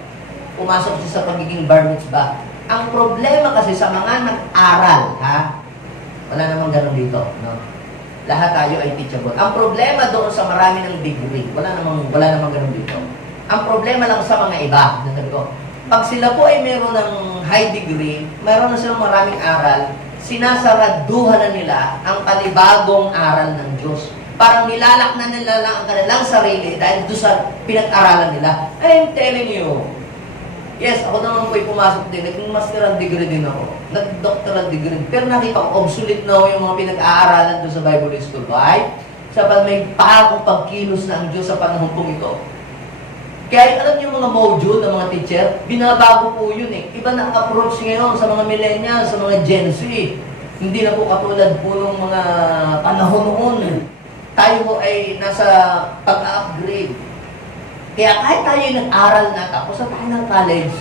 Pumasok siya sa pagiging bar mitzvah. Ang problema kasi sa mga nag-aral, wala namang ganun dito. No? Lahat tayo ay teachable. Ang problema doon sa marami ng degree, wala namang ganun dito. Ang problema lang sa mga iba, nasabi ko, pag sila po ay meron ng high degree, meron na silang maraming aral, sinasaraduhan na nila ang panibagong aral ng Diyos. Parang nilalak na nila lang ang kanilang sarili dahil doon sa pinag-aralan nila. I'm telling you, yes, ako naman po'y pumasok din. Nag-masteral degree din ako. Nag-doctoral degree. Pero nakita ko, obsolete na yung mga pinag-aaralan doon sa Bible School. Why? Sabi may pagong pagkilos na ang Diyos sa panahon pong ito. Kaya alam niyo mga module ng mga teacher, binabago po yun eh. Iba na ang approach ngayon sa mga millennials, sa mga Gen Z. Hindi na po katulad po ng mga panahon noon. Tayo po ay nasa pag-upgrade. Kaya kahit tayo nag-aral na, tapos sa tayo ng college,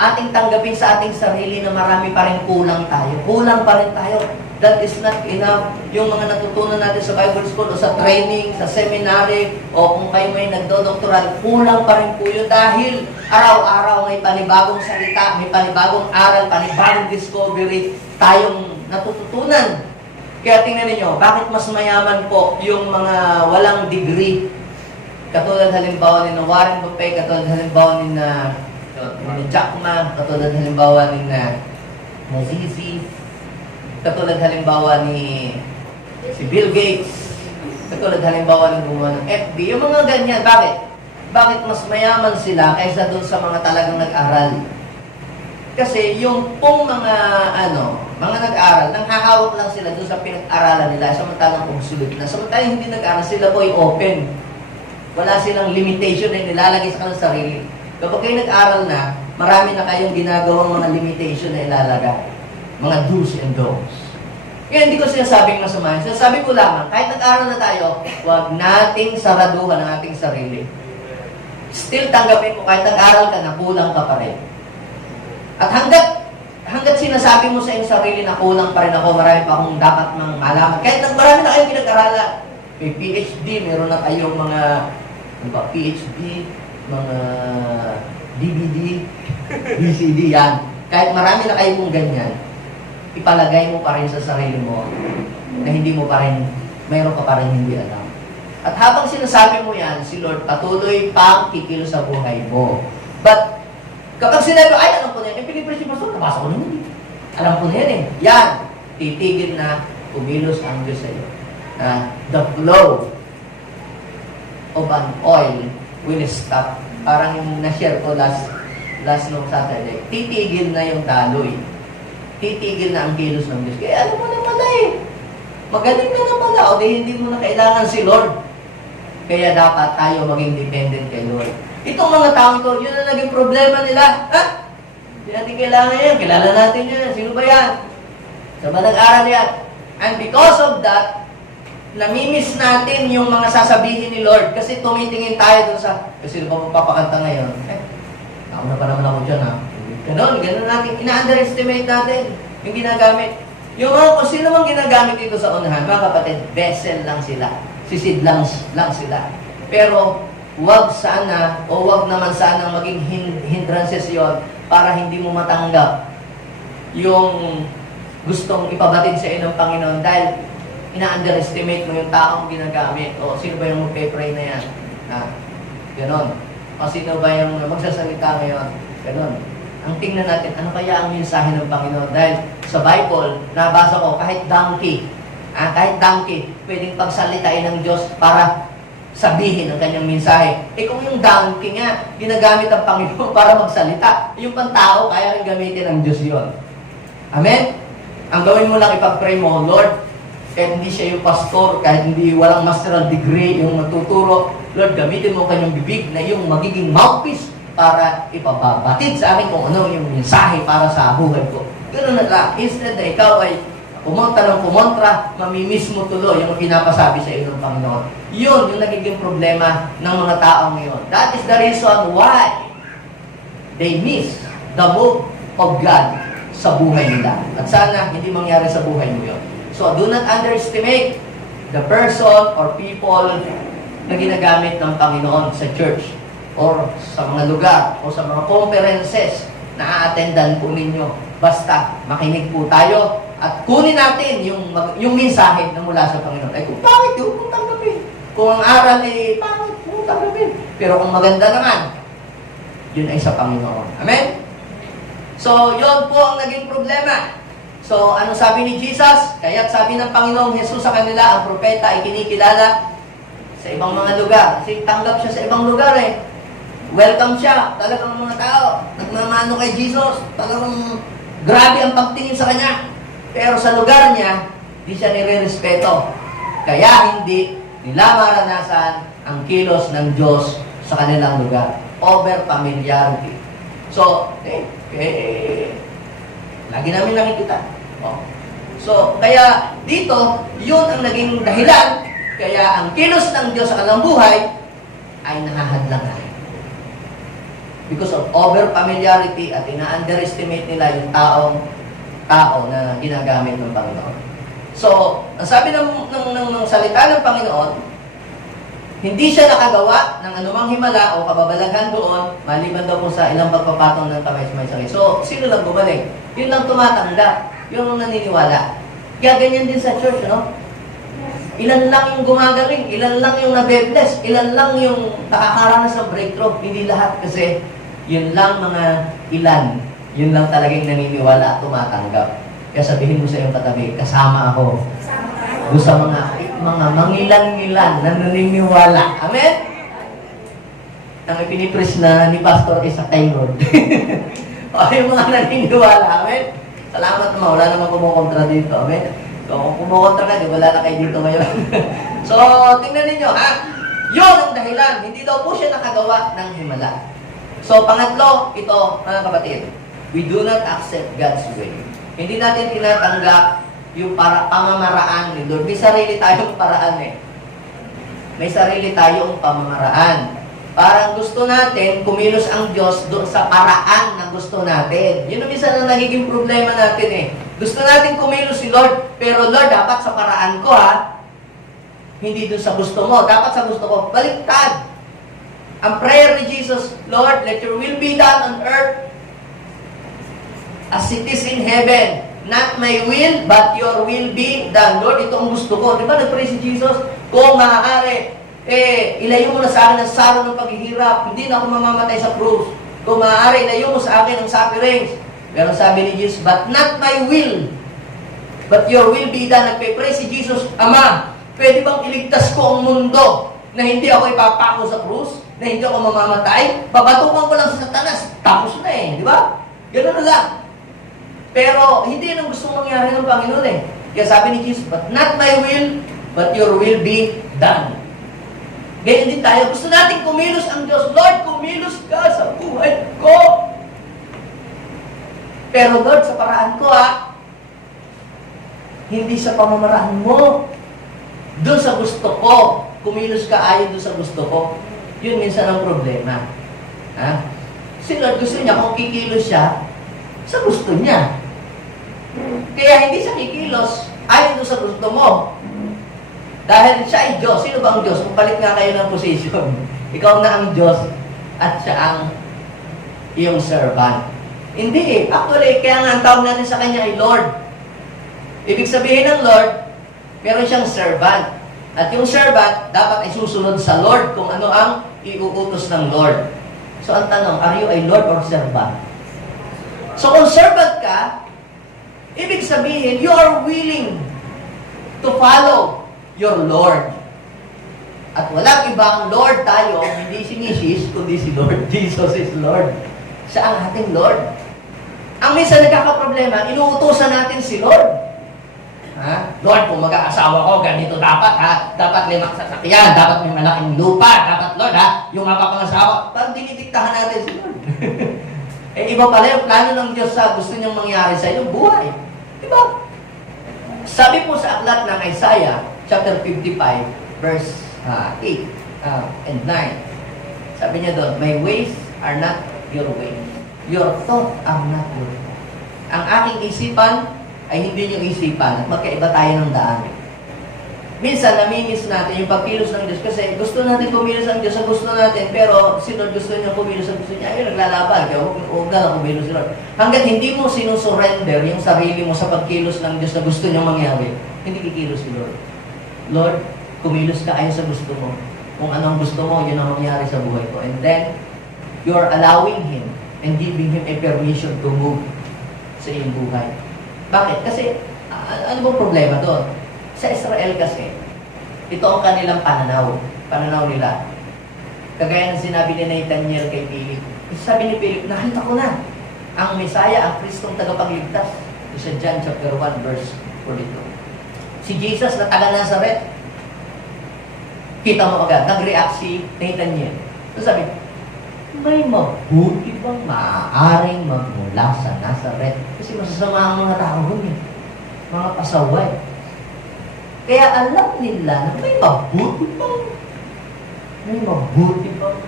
ating tanggapin sa ating sarili na marami pa rin kulang tayo. Kulang pa rin tayo. That is not enough. Yung mga natutunan natin sa Bible School o sa training, sa seminary, o kung kayo may nagdo-doctoral, kulang pa rin po yun dahil araw-araw may panibagong salita, may panibagong aral, panibagong discovery tayong natututunan. Kaya tingnan niyo, bakit mas mayaman po yung mga walang degree? Katulad halimbawa ni Warren Buffett, katulad halimbawa ni Jack Ma, katulad halimbawa ni Zizi, katulad halimbawa ni si Bill Gates, katulad halimbawa ng gumawa ng FB, yung mga ganyan. Bakit? Bakit mas mayaman sila kaysa doon sa mga talagang nag-aral? Kasi yung pong mga nag-aral, nanghahawak lang sila doon sa pinag-aralan nila, samantalang obsolete na. Samantalang hindi nag-aral, sila po ay open. Wala silang limitation na nilalagay sa kanilang sarili. Kapag kayo nag-aral na, marami na kayong ginagawang mga limitation na ilalagay. Mga do's and don'ts. Kaya hindi ko sinasabing masama. Sinasabi ko lamang, kahit nag-aral na tayo, huwag nating saraduhan ang ating sarili. Still tanggapin mo, kahit nag-aral ka na, kulang ka pa rin. At hanggat sinasabi mo sa iyong sarili na kulang pa rin ako, marami pa akong dapat mang malaman. Kahit marami na kayong pinag-aralan. May PhD, meron na kayong mga PhD, mga DVD, BCD, yan. Kahit marami na kayong ganyan, ipalagay mo pa rin sa sarili mo na hindi mo pa rin, mayroon ka pa rin hindi alam. At habang sinasabi mo yan, si Lord patuloy pang kikilos sa buhay mo. But, kapag sinabi, ay, alam ko na yan, yung Pilipinas yung pastor, nabasa ko na yun. Alam ko na yan eh. Yan, titigil na kumilos ang Diyos sa iyo. The flow of an oil will stop. Parang yung na-share ko last nung Saturday. Titigil na yung daloy. Titigil na ang kilos ng Diyos. Kaya alam mo na pala eh. Magaling ka na pala. O di hindi mo na kailangan si Lord. Kaya dapat tayo maging dependent kay Lord. Itong mga taong ko, yun ang naging problema nila. Ha? Hindi natin kailangan yan. Kilala natin yan. Sino ba yan? Sa ba nag-aral yan? And because of that, namimiss natin yung mga sasabihin ni Lord. Kasi tumitingin tayo dun sa, kasi sino pa magpapakanta ngayon? Ako na pa naman ako dyan ha. Ganun natin. Ina-underestimate natin yung ginagamit. Yung mga kung sino mang ginagamit dito sa unahan, mga kapatid, vessel lang sila. Sisid lang sila. Pero, wag sana o wag naman sana maging hindrances yon para hindi mo matanggap yung gustong ipabatid sa iyo ng Panginoon dahil ina-underestimate mo yung taong ginagamit o sino ba yung magpe-pray na yan. Ganon. O sino ba yung magsasalita ngayon. Ganon. Ang tingnan natin, ano kaya ang mensahe ng Panginoon? Dahil sa Bible, nabasa ko, kahit donkey, pwedeng pagsalitain ng Diyos para sabihin ang kanyang mensahe. Kung yung donkey nga, ginagamit ang Panginoon para magsalita, yung pantao, kaya rin gamitin ng Diyos yun. Amen? Ang gawin mo lang, ipag-pray mo, Lord, kahit hindi siya yung pastor, kahit hindi walang masteral degree yung matuturo, Lord, gamitin mo kanyang bibig na yung magiging mouthpiece para ipababatid sa akin kung ano yung mensahe para sa buhay ko. Ganoon na lang. Instead na ikaw ay pumontra, mamimiss mo tuloy yung pinapasabi sa iyo ng Panginoon. Yun yung nagiging problema ng mga tao ngayon. That is the reason why they miss the move of God sa buhay nila. At sana hindi mangyari sa buhay mo yun. So, do not underestimate the person or people na ginagamit ng Panginoon sa church or sa mga lugar o sa mga conferences na a-attendan po ninyo. Basta makinig po tayo at kunin natin yung mensahe na mula sa Panginoon. Ay kung bakit yun, kung tanggapin. Kung ang aral ay bakit, kung tanggapin. Pero kung maganda naman, yun ay sa Panginoon. Amen? So, yun po ang naging problema. So, ano sabi ni Jesus? Kaya't sabi ng Panginoong Jesus sa kanila, ang propeta ay kinikilala sa ibang mga lugar. Kasi tanggap siya sa ibang lugar eh. Welcome siya. Talagang mga tao, nagmamano kay Jesus. Talagang grabe ang pagtingin sa kanya. Pero sa lugar niya, di siya nire-respeto. Kaya hindi nila maranasan ang kilos ng Diyos sa kanilang lugar. Over familiarity. So, lagi namin nakikita. Oh. So, kaya dito, yun ang naging dahilan. Kaya ang kilos ng Diyos sa kanilang buhay ay nahahadlang na. Because of over-familiarity at ina-underestimate nila yung tao na ginagamit ng Panginoon. So, ang sabi ng salita ng Panginoon, hindi siya nakagawa ng anumang himala o kababalaghan doon, maliban daw po sa ilang pagpapatong ng kamay sa may sakit. So, sino lang gumaling? Yun lang tumatanggap. Yun ang naniniwala. Kaya ganyan din sa church, no? Ilan lang yung gumagaling, ilan lang yung nabe-bless, ilan lang yung nakakaranas ng breakthrough. Hindi lahat kasi yun lang mga ilan. Yun lang talagang naniniwala at tumatanggap. Kaya sabihin mo sa iyong katabi, kasama ako. Doon sa mga mangilan-ngilan na naniniwala. Amen? Ang ipinipres na ni Pastor is a Tyrod. O yung mga naniniwala. Amen? Salamat naman. Wala naman kumukontra dito. Amen? So, kung kumukontra ka, di wala na kayo dito ngayon. So, tingnan ninyo, ha? Yun ang dahilan. Hindi daw po siya nakagawa ng himala. So, pangatlo, ito, mga kapatid, we do not accept God's way. Hindi natin tinatanggap yung pamamaraan ni Lord. May sarili tayong paraan eh. May sarili tayong pamamaraan. Parang gusto natin, kumilos ang Diyos doon sa paraan na gusto natin. Yun ang minsan ang nagiging problema natin eh. Gusto natin kumilos si Lord, pero Lord, dapat sa paraan ko ha. Hindi doon sa gusto mo. Dapat sa gusto ko. Baliktad. Ang prayer ni Jesus, Lord, let your will be done on earth as it is in heaven. Not my will, but your will be done. Lord, ito ang gusto ko. Di ba nag-pray si Jesus? Kung maaari, ilayo mo na sa akin ang saro ng paghihirap. Hindi na ako mamamatay sa krus. Kung maaari, ilayo mo sa akin ang sufferings. Pero sabi ni Jesus, but not my will, but your will be done. Nagpe-pray si Jesus, Ama, pwede bang iligtas ko ang mundo na hindi ako ipapako sa krus? Na hindi ako mamamatay? Babatukan ko lang sa Satanas. Tapos na eh. Di ba? Ganun na lang. Pero hindi yan ang gusto mangyari ng Panginoon eh. Kaya sabi ni Jesus, but not my will, but your will be done. Ganyan din tayo. Gusto natin kumilos ang Diyos. Lord, kumilos ka sa buhay ko. Pero Lord, sa paraan ko hindi sa pamamaraan mo. Doon sa gusto ko. Kumilos ka ayon doon sa gusto ko. Yun minsan ang problema. Ha? Si Lord gusto niya, kung kikilos siya, sa gusto niya. Kaya hindi siya kikilos ayon doon sa gusto mo. Dahil siya ay Diyos. Sino ba ang Diyos? Kung balik nga kayo ng position. Ikaw na ang Diyos at siya ang iyong servant. Hindi. Actually, kaya nga ang tawag natin sa Kanya ay Lord. Ibig sabihin ng Lord, meron siyang servant. At yung servant, dapat ay susunod sa Lord kung ano ang iuutos ng Lord. So ang tanong, are you a Lord or servant? So kung servant ka, ibig sabihin, you are willing to follow your Lord. At walang ibang Lord tayo, hindi si Mrs., kundi si Lord. Jesus is Lord. Siya ang ating Lord. Ang minsan nagkakaproblema, inuutosan natin si Lord. Ha? Lord, kung mag-aasawa ko, ganito dapat, ha? Dapat 5 sasakyan, dapat may malaking lupa, dapat, Lord, ha? Yung mapapangasawa, parang dinidiktahan natin si Lord. Iba pala yung plano ng Diyos sa gusto niyang mangyari sa iyo, buhay. Diba? Sabi po sa aklat ng Isaiah, chapter 55, verse 8 and 9. Sabi niya doon, my ways are not your ways. Your thoughts are not your thoughts. Ang aking isipan ay hindi yung isipan. At magkaiba tayo ng daan. Minsan, namimiss natin yung pagkilos ng Diyos kasi gusto natin kumilos ang Diyos sa gusto natin, pero si Lord gusto niya kumilos sa gusto niya, ayun, naglalaban, kaya huwag na lang kumilos si Lord. Hanggat hindi mo sinusurrender yung sarili mo sa pagkilos ng Diyos na gusto niyang mangyari, hindi kikilos si Lord. Lord, kumilos ka ayon sa gusto mo. Kung anong gusto mo, yun ang mangyari sa buhay ko. And then, you are allowing Him and giving Him a permission to move sa iyong buhay. Bakit? Kasi, ano bang problema doon? Sa Israel kasi, ito ang kanilang pananaw nila. Kagaya ng sinabi ni Nathaniel kay Philip. Sabi ni Philip, nakita ko na ang Messiah, ang Kristong tagapagligtas. Ito sa John chapter 1 verse 42. Si Jesus na taga Nazareth. Kita mo agad, nag-react si Nathaniel. So sabi, may mabuti bang maaaring magmula sa Nazareth? Kasi masasama ang mga tao nun eh. Mga pasaway. Kaya alam nila na may mabuti bang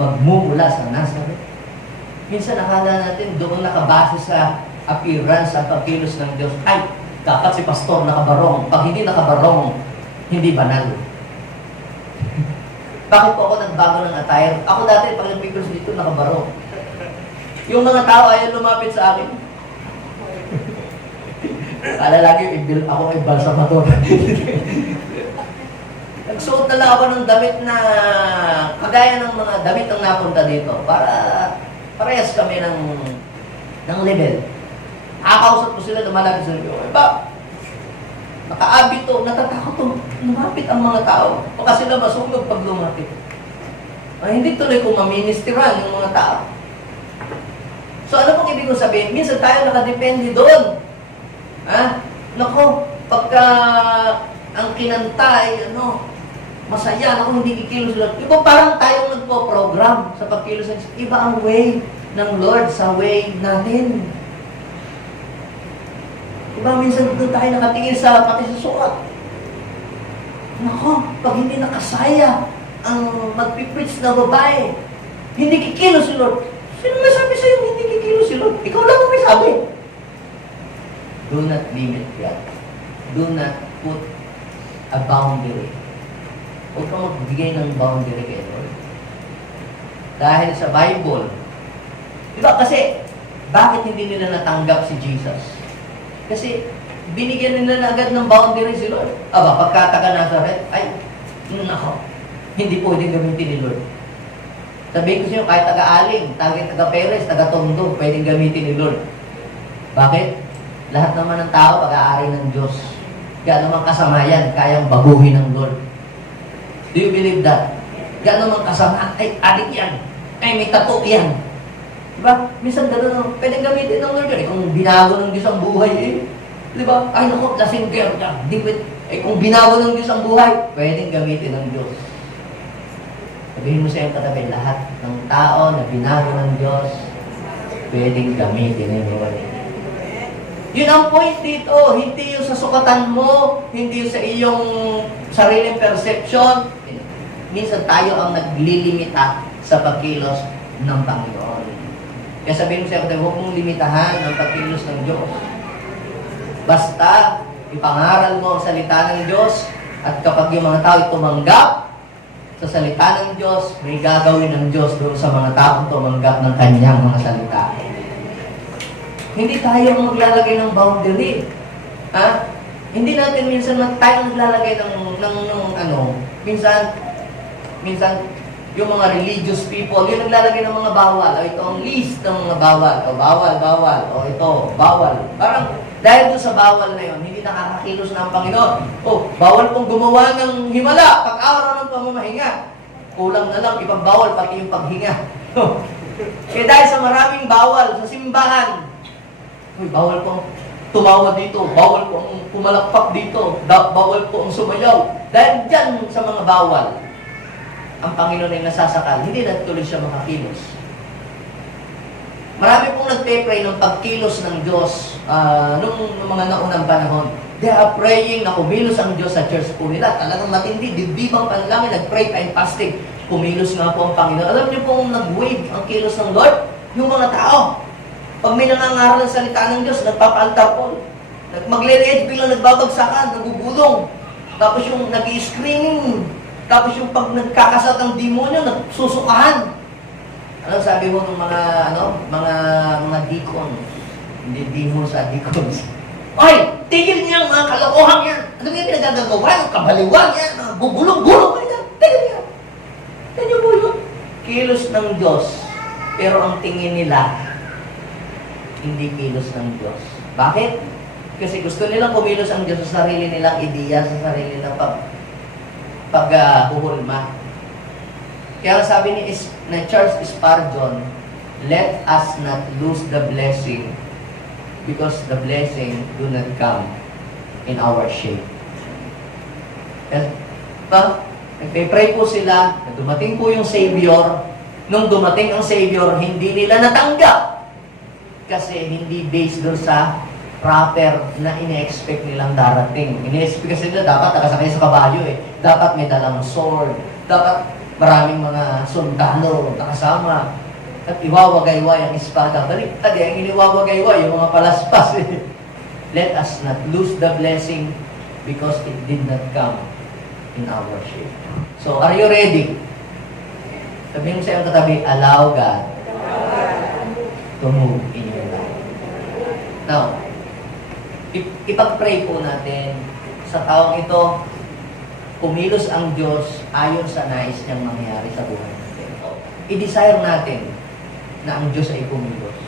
magmumula sa Nazareth. Minsan akala natin doon nakabase sa appearance at pagkilos ng Diyos. Ay, dapat si pastor nakabarong. Pag hindi nakabarong, hindi banal. Bakit po ako nagbago ng attire? Ako dati, pag nagpipilos dito, nakabarong. Yung mga tao ayaw lumapit sa akin. Kala lagi, ako ay balsamador. Nagsuot na lang ako ng damit na kagaya ng mga damit ang napunta dito para parehas kami ng level. Akausap ko sila, lumalapit sa iyo. Ba? Nakaabit to, natatakot to. Lumapit ang mga tao. Baka sila masunog pag lumapit. Ay, hindi tuloy kung maministiran yung mga tao. So ano pong ibig kong sabihin? Minsan tayo nakadepende doon. Ha? Nako, pagka ang kinanta ay masaya, nako hindi kikilos Lord. Iba parang tayong nagpo-program sa pagkilos. Iba ang way ng Lord sa way natin. Iba minsan doon tayo nakatingin sa pati sa suot. Nako, pag hindi nakasaya ang magpipreach na babae, hindi kikilos si Lord. Sino may sabi sa'yo hindi kikilos si Lord? Ikaw lang ang may sabi. Do not limit God. Do not put a boundary. Huwag kang magbigay ng boundary kay Lord. Dahil sa Bible, diba kasi, bakit hindi nila natanggap si Jesus? Kasi, binigyan nila na agad ng boundary si Lord. Aba, pagkataga Nazareth, ay, nako, hindi pwedeng gamitin ni Lord. Sabihin ko siya, kahit taga-aling, taga-Perez, taga-Tondo, pwedeng gamitin ni Lord. Bakit? Lahat naman ng tao, pag-aari ng Diyos. Kaya naman kasama yan, kayang baguhin ng Lord. Do you believe that? Kaya naman kasama, ay, adik yan. Ay, may tattoo yan. Diba? Minsan gano'n, pwedeng gamitin ng Lord yan. Kung binago ng Diyos ang buhay, diba? Ay, naku, lasing girl yan. Kung binago ng Diyos ang buhay, pwedeng gamitin ng Diyos. Sabihin mo sa iyong katabi, lahat ng tao na binago ng Diyos, pwedeng gamitin ng Lord. Yun ang point dito, hindi yung sa sukatan mo, hindi yung sa iyong sariling perception. Minsan tayo ang naglilimita sa pagkilos ng Panginoon. Kaya sabihin mo siya, huwag mong limitahan ang pagkilos ng Diyos. Basta, ipangaral mo ang salita ng Diyos, at kapag yung mga tao tumanggap sa salita ng Diyos, may gagawin ng Diyos doon sa mga taong tumanggap ng kanyang mga salita. Hindi tayo ang maglalagay ng boundary. Ha? Hindi natin minsan tayo naglalagay minsan yung mga religious people, yung naglalagay ng mga bawal. O ito ang list ng mga bawal. O bawal. O ito, bawal. Parang dahil doon sa bawal na yun, hindi nakakakilos na ang Panginoon. O, bawal pong gumawa ng himala pag-araw ng pamamahinga. Kulang na lang, ipagbawal pati yung paghinga. Kaya dahil sa maraming bawal sa simbahan, bawal pong tumawa dito, bawal pong pumalakpak dito, bawal pong sumayaw. Dahil dyan sa mga bawal, ang Panginoon ay nasasakal, hindi na tuloy siya makakilos. Marami pong nagpe-pray ng pagkilos ng Diyos nung mga naunang panahon. They are praying na kumilos ang Diyos sa church po nila. Talagang matindi, dibdibang panalangin, nag-pray and fasting. Kumilos nga po ang Panginoon. Alam niyo pong nag-wave ang kilos ng Lord? Yung mga tao. Pag may nangangaral ng salita ng Diyos, nagpapaaltar po. Magle-lead, biglang nagbabagsakan, nagugulong. Tapos yung nag-i-screaming. Tapos yung pag nagkakasat ng demonyo, nagsusukahan. Ano sabi mo ng mga deacons? Hindi demons at deacons. Oy! Tigil niyo ang mga kalokohan yan! Ano yung pinagagagawa? Ang kabaliwan yan! Mga gugulong-gulong kayo yan! Tigil niyo! Tigil niyo po yun! Kilos ng Diyos. Pero ang tingin nila, hindi kilos ng Diyos. Bakit? Kasi gusto nilang kumilos ang Diyos sa sarili nilang ideya, sa sarili nilang paghuhulma. Kaya sabi ni Charles Spurgeon, let us not lose the blessing because the blessing do not come in our shape. Nagpipray po sila, na dumating po yung Savior. Nung dumating ang Savior, hindi nila natanggap. Kasi hindi based doon sa proper na ine-expect nilang darating. Ine-expect kasi nila dapat nakasakay sa kabayo eh. Dapat may dalang sword. Dapat maraming mga sundalo nakasama. At iwawagayway ang espada. Baliktad eh, ang iniwawagayway yung mga palaspas eh. Let us not lose the blessing because it did not come in our shape. So, are you ready? Sabihin mo sa iyong katabi, allow God to move in your life. Now, ipag-pray po natin sa taong ito, kumilos ang Diyos ayon sa nais niyang mangyari sa buhay natin. I-desire natin na ang Diyos ay kumilos.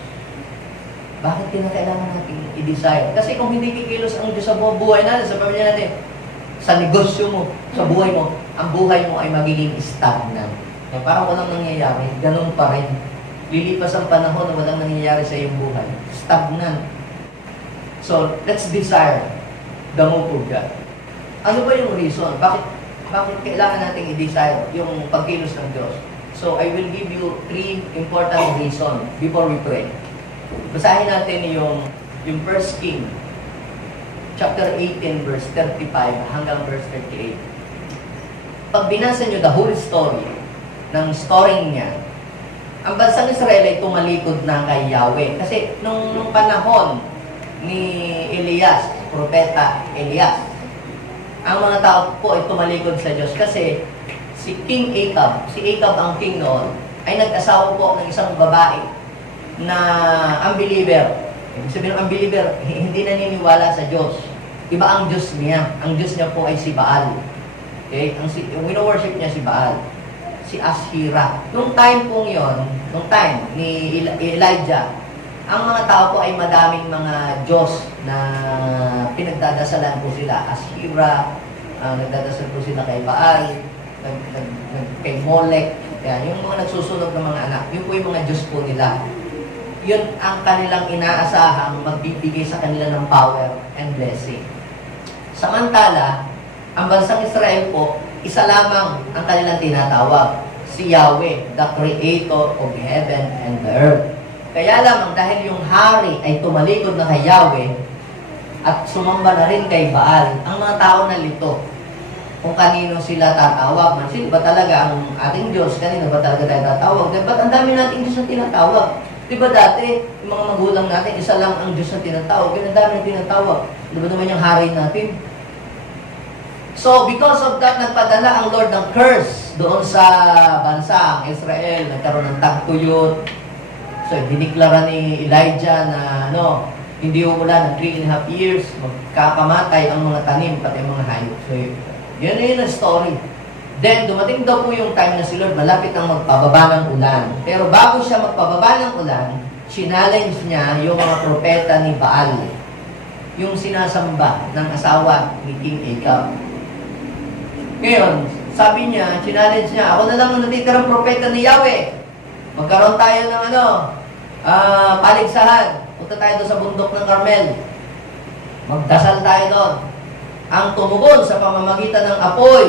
Bakit kinakailangan natin i-desire? Kasi kung hindi kikilos ang Diyos sa buhay natin, sa pamilya natin, sa negosyo mo, sa buhay mo, ang buhay mo ay magiging stagnant. Kaya parang walang nangyayari, ganun pa rin. Lilipas ang panahon na walang nangyayari sa iyong buhay. Stagnant. So, let's desire the move of God. Ano ba yung reason? Bakit kailangan natin i-desire yung pagkilos ng Diyos? So, I will give you 3 important reasons before we pray. Basahin natin yung 1 King, chapter 18, verse 35 hanggang verse 38. Pag binasa nyo the whole story, ng story niya, ang bansang Israel ay tumalikod na kay Yahweh. Kasi nung panahon ni Elias, propeta Elias, ang mga tao po ay tumalikod sa Diyos kasi si Ahab ang king noon, ay nag-asawa po ng isang babae na unbeliever. Ibig sabihin ng unbeliever, hindi naniniwala sa Diyos. Iba ang Diyos niya. Ang Diyos niya po ay si Baal. Okay? Yung wino-worship niya si Baal. Si Ashira. Nung time pong yon, nung time ni Elijah, ang mga tao po ay madaming mga Diyos na pinagdadasalan po sila. Ashira, nagdadasal po sila kay Baal, kay Molech, yan, yung mga nagsusunog ng mga anak. Yun po yung mga Diyos po nila. Yun ang kanilang inaasahang magbibigay sa kanila ng power and blessing. Samantala, ang bansang Israel po, isa lamang ang kanilang tinatawag, si Yahweh, the Creator of heaven and the earth. Kaya lamang dahil yung hari ay tumalikod na kay Yahweh at sumamba na rin kay Baal, ang mga tao na lito kung kanino sila tatawag. Sino ba talaga ang ating Diyos? Kanino ba talaga tayo tatawag? Ba't ang dami nating Diyos na tinatawag? Diba dati, yung mga magulang natin, isa lang ang Diyos na tinatawag. Kaya ang dami na tinatawag. Diba naman yung hari natin? So, because of that, nagpadala ang Lord ng curse doon sa bansa, ang Israel. Nagkaroon ng tagtuyot. So, diniklara ni Elijah na hindi uulan ng 3.5 years. Magkakamatay ang mga tanim, pati ang mga hayop. So, yun ang story. Then, dumating daw po yung time na si Lord malapit ang magpababa ng ulan. Pero bago siya magpababa ng ulan, sinallenge niya yung mga propeta ni Baal. Yung sinasamba ng asawa ni King Ahab. Ngayon, sabi niya, challenge niya, ako na lang ang natitirang propeta ni Yahweh. Magkaroon tayo ng paligsahan. Punta tayo doon sa bundok ng Carmel. Magdasal tayo doon. Ang tumugon sa pamamagitan ng apoy,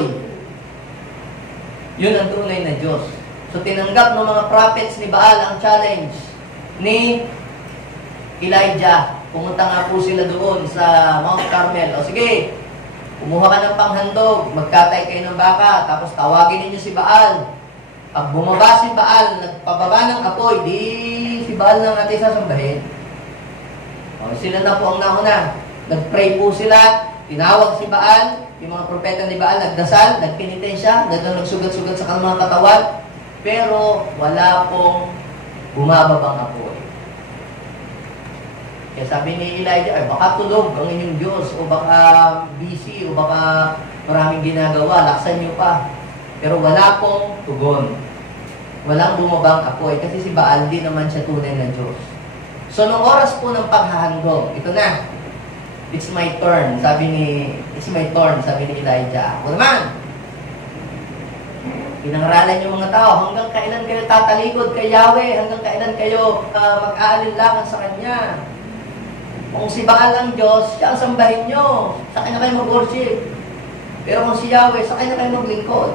yun ang tunay na Diyos. So, tinanggap ng mga prophets ni Baal ang challenge ni Elijah. Pumunta nga po sila doon sa Mount Carmel. O sige, kumuha ka ng panghandog, magkatay kayo ng baka, tapos tawagin ninyo si Baal. Pag bumaba si Baal, nagpababa ng apoy, di si Baal lang natin sasambahin. O, sila na po ang nauna. Nag-pray po sila, tinawag si Baal, yung mga propeta ni Baal, nagdasal, nagpenitensya, nagsugat-sugat sa kanilang mga katawan, pero wala pong bumababang apoy. Kaya sabi ni Elijah, ay baka tulog ang inyong Diyos, o baka busy, o baka maraming ginagawa, laksan niyo pa. Pero wala pong tugon. Walang bumabang apoy, kasi si Baal di naman siya tunay na Diyos. So, nung oras po ng paghahandog, ito na, it's my turn, sabi ni Elijah. O naman, pinangaralan yung mga tao, hanggang kailan kayo tatalikod kay Yahweh, hanggang kailan kayo mag-aalinlangan sa Kanya. Kung si Baal ang Diyos, siya ang sambahin nyo, sa Kanya kayo mag-worship. Pero kung si Yahweh, sa Kanya kayo maglingkod.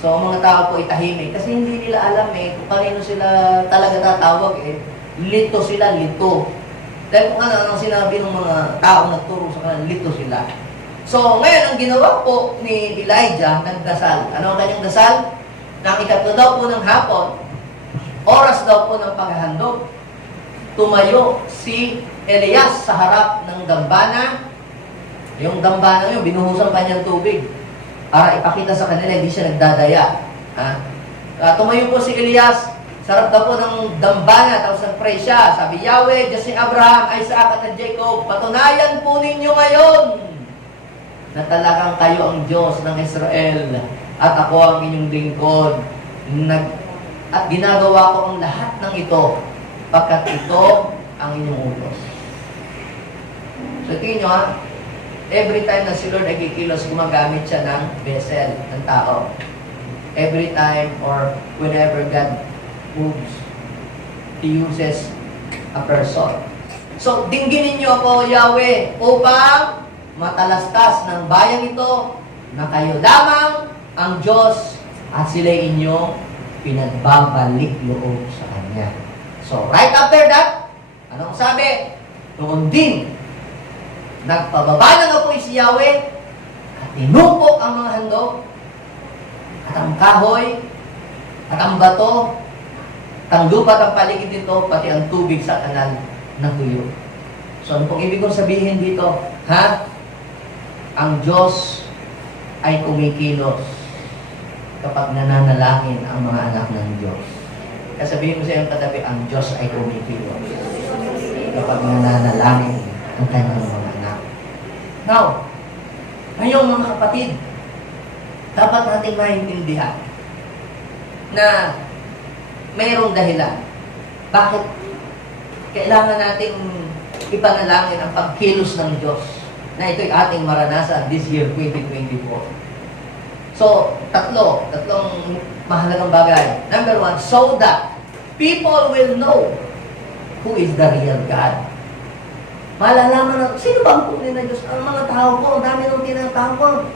So, ang mga tao po ay tahimik, kasi hindi nila alam kung kanino sila talaga tatawag Lito sila, lito. Dahil kung ano sinabi ng mga taong nagturo sa kanila, lito sila. So, ngayon, ang ginawa po ni Elijah, nagdasal. Ano ang kanyang dasal? Nang ikatlo daw po ng hapon, oras daw po ng paghahandog, tumayo si Elias sa harap ng dambana. Yung dambana yun, binuhusan pa niyang tubig para ipakita sa kanila, hindi siya nagdadaya. Tumayo po si Elias, sarap daw po ng dambana, tapos nag-pray siya. Sabi, Yahweh, Diyos ni Abraham, Isaac at Jacob, patunayan po ninyo ngayon na talagang kayo ang Diyos ng Israel at ako ang inyong lingkod. At ginagawa ko ang lahat ng ito pagkat ito ang inyong utos. So, tingin nyo every time na si Lord ay kikilos, gumagamit siya ng vessel, ng tao. Every time or whenever God moves, He uses a person. So, dingginin niyo ako, Yahweh, upang matalastas ng bayang ito na kayo lamang ang Diyos at sila'y inyong pinagbabalik loob sa Kanya. So, right after that, anong sabi? Noon din, nagpababa ng apoy si Yahweh at tinupok ang mga handog at ang kahoy at ang bato at ang lupa at ang paligid nito, pati ang tubig sa kanal natuyo. So, ano pong ibig kong sabihin dito? Ang Diyos ay kumikilos kapag nananalangin ang mga anak ng Diyos. Kaya sabihin mo sa iyong katabi, ang Diyos ay kumikilos kapag nananalangin ang kanyang mga anak. Now, ngayong mga kapatid, dapat natin maintindihan na mayroong dahilan. Bakit kailangan nating ipanalangin ang pagkilos ng Diyos na ito'y ating maranasan this year, 2024. So, tatlong mahalagang bagay. Number one, so that people will know who is the real God. Malalaman na, sino ba ang tunay na Diyos? Ang mga tao po, ang dami nang tinatawag.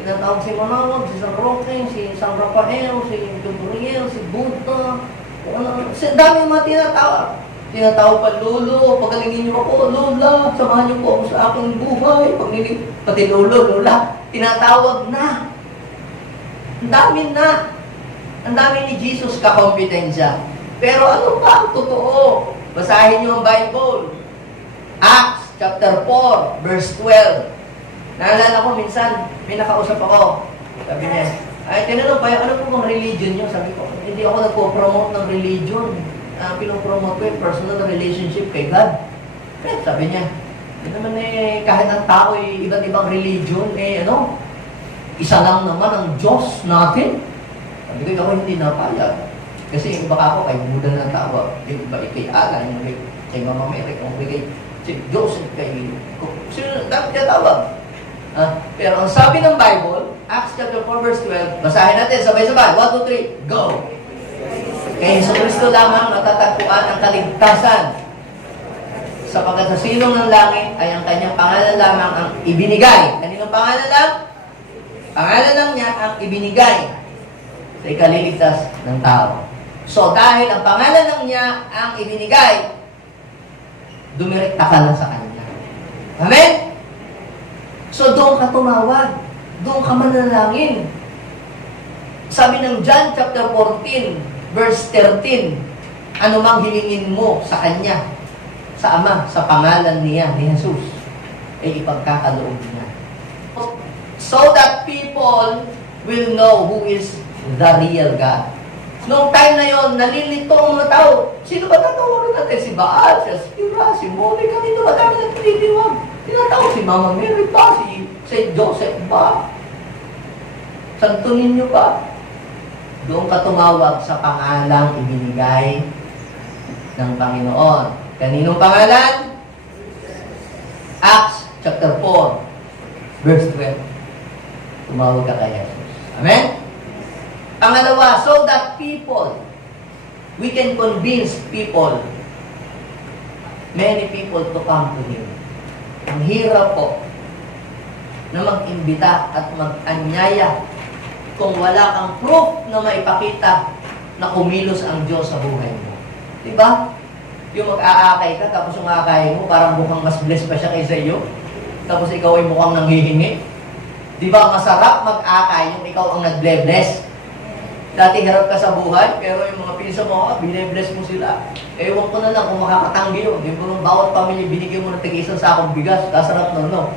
Tinatawag si Manawag, si San Roque, si San Rafael, si Gabriel, si Buddha. Ang dami mga tinatawag. Tinatawag pa, Lolo, pagalingin niyo ako, Lola, samahan niyo po ako sa aking buhay. Pati Lolo, Lola, tinatawag na. Ang dami na. Ang dami ni Jesus kakompetensya. Pero ano pa ang totoo? Basahin niyo ang Bible. Acts chapter 4, verse 12. Naalala ko minsan, may nakausap ako. Sabi niya, ay, tinanong pa, ano po bang religion niyo? Sabi ko, hindi ako nagpo-promote ng religion. Pinopromote ko yung personal relationship kay God. Sabi niya, hindi naman kahit ang tao iba't ibang religion, isa lang naman ang Diyos natin. Sabi ko, ako hindi napayag. Kasi baka ako kay Buddha na tawag, yung iba kay Allah, yung kay Mama Mary, yung kay Joseph, kay sino dapat niya tawag? Pero ang sabi ng Bible, Acts chapter 4 verse 12, basahin natin sabay-sabay. 1, 2, 3, go! Kay Jesucristo lamang natatagpuan ang kaligtasan. Sapagkat sa silong ng langit ay ang kanyang pangalan lamang ang ibinigay. Kaninong pangalan lang? Pangalan lang niya ang ibinigay sa ikaliligtas ng tao. So dahil ang pangalan lang niya ang ibinigay, dumirekta ka lang sa kanya. Amen? So doon ka tumawag. Doon ka manalangin. Sabi ng John chapter 14, verse 13, anumang hilingin mo sa Kanya, sa Ama, sa pangalan niya, ni Jesus, ay ipagkakaloob niya. So that people will know who is the real God. Noong time na yon, nalilito ang mga tao. Sino ba tatawagan natin? Si Baal, si Asira, si Monica, dito ba kami nagtitiwag? Tinatawag si Mama Mary ba? Si St. Joseph ba? Santo Niño ba? Doon ka tumawag sa pangalang ibinigay ng Panginoon. Kaninong pangalan? Acts chapter 4, verse 12. Tumawag ka kay Jesus. Amen? Pangalawa, so that people, we can convince people, many people to come to Him. Ang hirap po na mag-imbita at mag-anyaya kung wala kang proof na maipakita na kumilos ang Diyos sa buhay mo. Diba? Yung mag-aakay ka, tapos yung aakay mo, parang mukhang mas blessed pa siya kaysa iyo. Tapos ikaw ay mukhang nanghihingi. Diba? Masarap mag-aakay yung ikaw ang nag-bless. Dati harap ka sa buhay, pero yung mga pinsa mo, bine-bless mo sila. Ewan ko na lang kung makakatanggi yun. Yung mga bawat pamilya, binigyan mo ng tig-isang sakong bigas, kasarap no, no.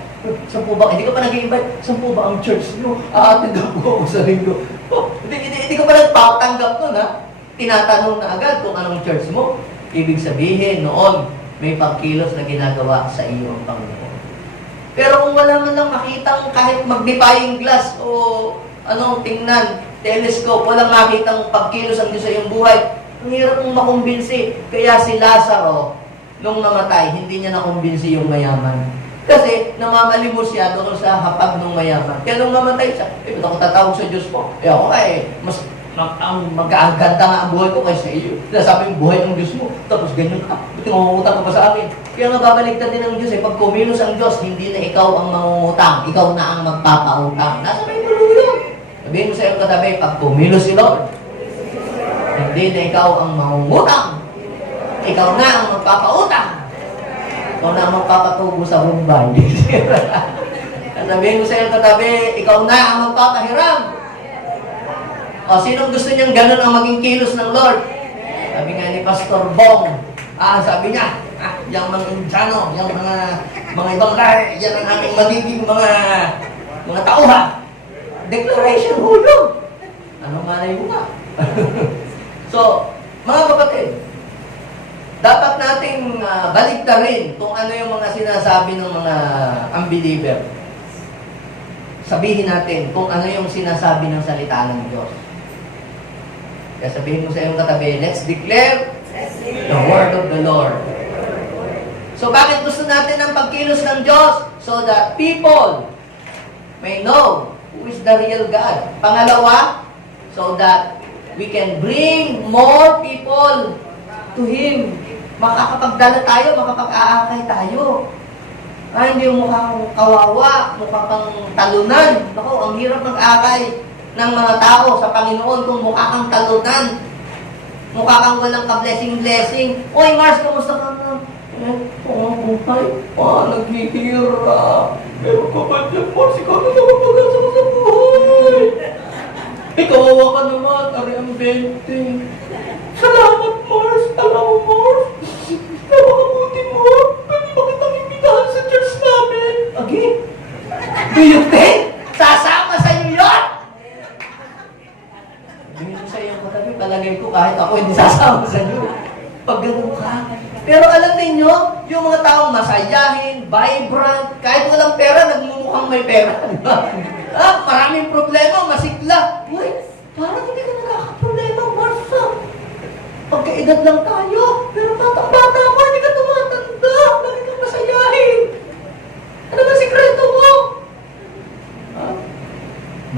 Saan po ba? Hindi ka pa nag-i-invite. Saan po ba ang church nyo? Tanggap ko ako sa linggo. Hindi ka pa nagpatanggap nun, ha? Tinatanong na agad kung anong church mo. Ibig sabihin, noon, may pagkilos na ginagawa sa iyo ang Panginoon. Pero kung wala man lang makitang kahit magnifying glass o tingnan, telescope, walang makitang pagkilos ang Diyos sa iyong buhay, ang hirap mong makumbinsi. Kaya si Lazaro, nung namatay, hindi niya nakumbinsi yung mayaman. Kasi namamalimos siya doon sa hapag ng mayaman. Kaya nung namatay siya, ba't ako tatawag sa Diyos mo? Ako mas magkaganda nga ang buhay ko kaysa iyo. Nasabi yung buhay ng Diyos mo, tapos ganyan ka. Ba't mangungutang ka pa sa akin? Kaya nga babaligtad din ng Diyos pag kumilos ang Diyos, hindi na ikaw ang mangungutang, ikaw na ang magpapautang. Nasa may tuloy yun. Sabihin mo sa iyong katabi, pag kumilos si Lord, hindi na ikaw ang mangungutang, ikaw na ang magpapautang, ikaw na ang magpapatubo sa Bombay. Sabihin mo sa iyong katabi, ikaw na ang magpapahiram. O, sinong gusto niyang ganun ang maging kilos ng Lord? Sabi nga ni Pastor Bong, sabi niya, yung mga Indiano, yung mga ibang lahi, yan ang aming magiging mga tauhan. Declaration hulog. Ano malay mo nga? So, mga kapatid, dapat nating baligtarin kung ano yung mga sinasabi ng mga unbeliever. Sabihin natin kung ano yung sinasabi ng salita ng Diyos. Kaya sabihin mo sa iyong katabi, let's declare the word of the Lord. So, bakit gusto natin ang pagkilos ng Diyos? So that people may know who is the real God. Pangalawa, so that we can bring more people to Him. Makakapagdala tayo, makapag-aakay tayo. Hindi yung mukhang kawawa, mukhang kang talunan. Naku, ang hirap mag-akay ng mga tao sa Panginoon kung mukha kang talunan. Mukha kang walang ka-blessing-blessing. Oy, Mars, kamusta ka na? Buhay. Naghihirap. Pero kapag dyan, Mars, ikaw na naman pag-asa ko sa buhay. Kawawa ka naman, ari ang 20. Salamat, Mars. Alam mo, Mars. Napakabuti mo. Pwede ba kitang imbitahan sa church namin? Okay. Do you think? Sasama sa iyo yun? Sabihin ko sa iyo, katabi, palagay ko kahit ako hindi sasama sa iyo. Pag ganun ka. Pero alam ninyo, yung mga taong masayahin, vibrant, kahit walang pera, nagmumukhang may pera. Diba? Maraming problema, masigla. Uy, parang hindi ka nakakaproblema, Martha. Pagkaedad lang tayo, pero batang-bata mo, hindi ka tumatanda. Bakit kang masayahin? Ano ba sikreto mo?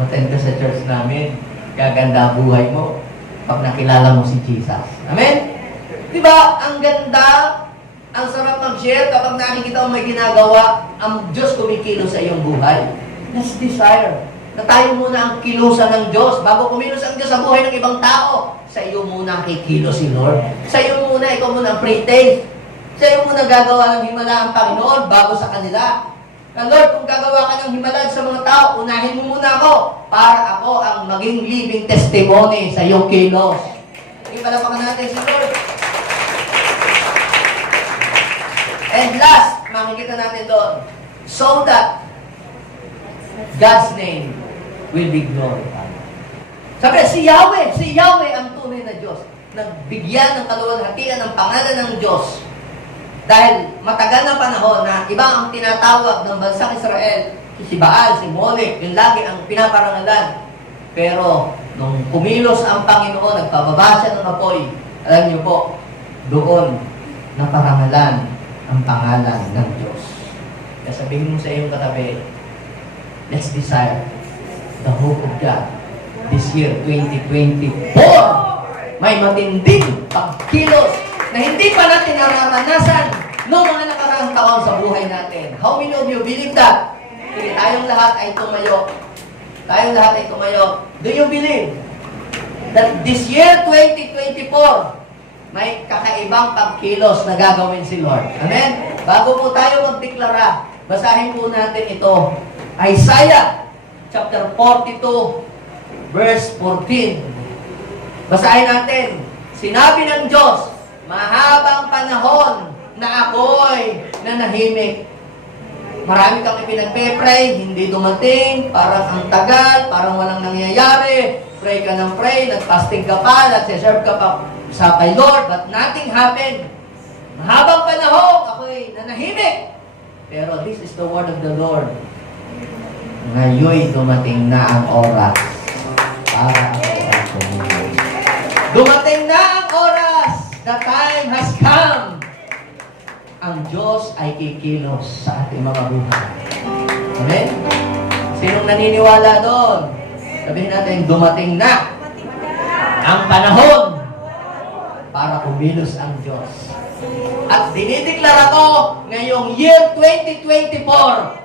Maten ka sa church namin, gaganda buhay mo pag nakilala mo si Jesus. Amen? Diba, ang ganda, ang sarap mag-share kapag nakikita mo may ginagawa, ang Diyos kumikilos sa iyong buhay. Let's desire na tayo muna ang kilusan ng Diyos. Bago kumilos ang Diyos sa buhay ng ibang tao, sa iyo muna kikilos si Lord. Sa iyo muna, ikaw muna ang pre-taste. Sa iyo muna gagawa ng himala ang Panginoon bago sa kanila. Na Lord, kung gagawa ka ng himala sa mga tao, unahin mo muna ako para ako ang maging living testimony sa iyong kilos. Ipalapakan natin si Lord. And last, makikita natin doon, so that God's name will be glorified. Sabi, si Yahweh ang tunay na Diyos. Nagbigyan ng kaluwalhatian ng pangalan ng Diyos. Dahil matagal na panahon na iba ang tinatawag ng bansang Israel, si Baal, si Molech, yun lagi ang pinaparangalan. Pero, nung kumilos ang Panginoon, nagpababa siya ng apoy, alam niyo po, doon naparangalan ang pangalan ng Diyos. Kaya sabihin mo sa iyong katabi, let's desire the hope of God this year, 2024. May matinding pagkilos na hindi pa natin nararanasan noong mga nakaraang taon sa buhay natin. How many of you believe that? Sige, tayong lahat ay tumayo. Tayong lahat ay tumayo. Do you believe that this year, 2024, may kakaibang pagkilos na gagawin si Lord? Amen? Bago po tayo magdeklara, basahin po natin ito. Isaiah chapter 42, verse 14. Basahin natin. Sinabi ng Diyos, mahabang panahon na ako'y nanahimik. Marami kang ipinagpe-pray, hindi dumating, parang ang tagal, parang walang nangyayari, pray ka ng pray, nag-fasting ka pa, nag-serve ka pa sa kay Lord, but nothing happened. Mahabang panahon, ako'y nanahimik. Pero this is the word of the Lord. Ngayon'y dumating na ang oras para ako ay tumuloy. Dumating na ang oras. The time has come. Ang Diyos ay kikilos sa ating mga buhay. Amen? Sinong naniniwala doon? Sabihin natin, dumating na ang panahon para kumilos ang Diyos. At dinideklara ko ngayong year 2024,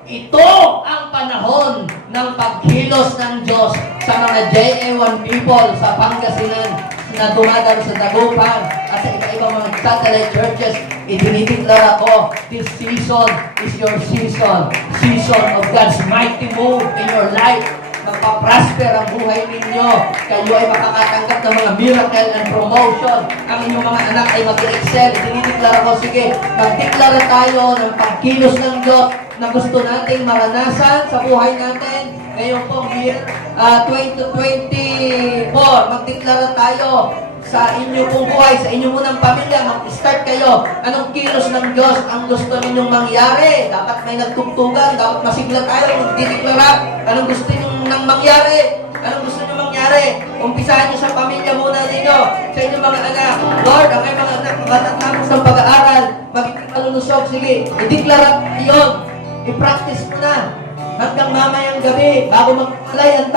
ito ang panahon ng pagkilos ng Diyos sa mga JA1 people sa Pangasinan na dumadalo sa Dagupan at sa iba-ibang mga satellite churches. Idinideklara ko, this season is your season. Season of God's mighty move in your life. Magpa-prosper ang buhay ninyo. Kayo ay makakatanggap ng mga miracle and promotion. Ang inyong mga anak ay mag-excel. Dinideklara ko, sige, magdeklara tayo ng pagkilos ng Diyos na gusto nating maranasan sa buhay natin. Ngayon pong year 2024, magdeklara tayo sa inyo pong buhay, sa inyong munang pamilya, mag-start kayo. Anong kilos ng Diyos ang gusto ninyong mangyari? Dapat may nagtugtugan, dapat masigla tayo, magdideklara. Anong gusto ninyong nang mangyari? Anong gusto niyo mangyari? Umpisahan niyo sa pamilya muna ninyo, sa inyong mga anak. Lord, ang may mga anak makatatapos ng pag-aaral, magiging malulusog, sige, ideklara iyon, i-practice mo na hanggang mamayang gabi, bago magwalay ang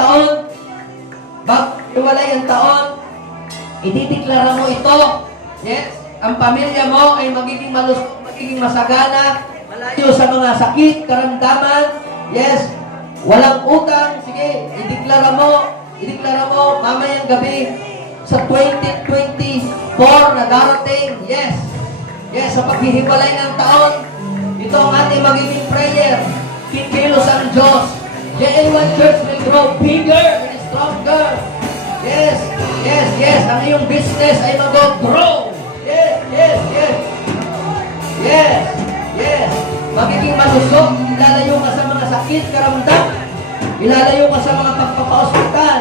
taon, idideklara mo ito. Yes, ang pamilya mo ay magiging malusog, magiging masagana, malayo sa mga sakit, karamdaman. Yes, walang utang. Sige, ideklara mo mamayang gabi sa 2024 na darating. Yes, sa paghihiwalay ng taon, ito ang ating magiging prayer. Kikilos ang Diyos. JA1 Church will grow bigger and stronger. Yes. Ang iyong business ay mag-grow. Yes. Magiging malusog. Ilalayo ka sa mga sakit, karamdaman. Ilalayo ka sa mga pagpapa-hospital.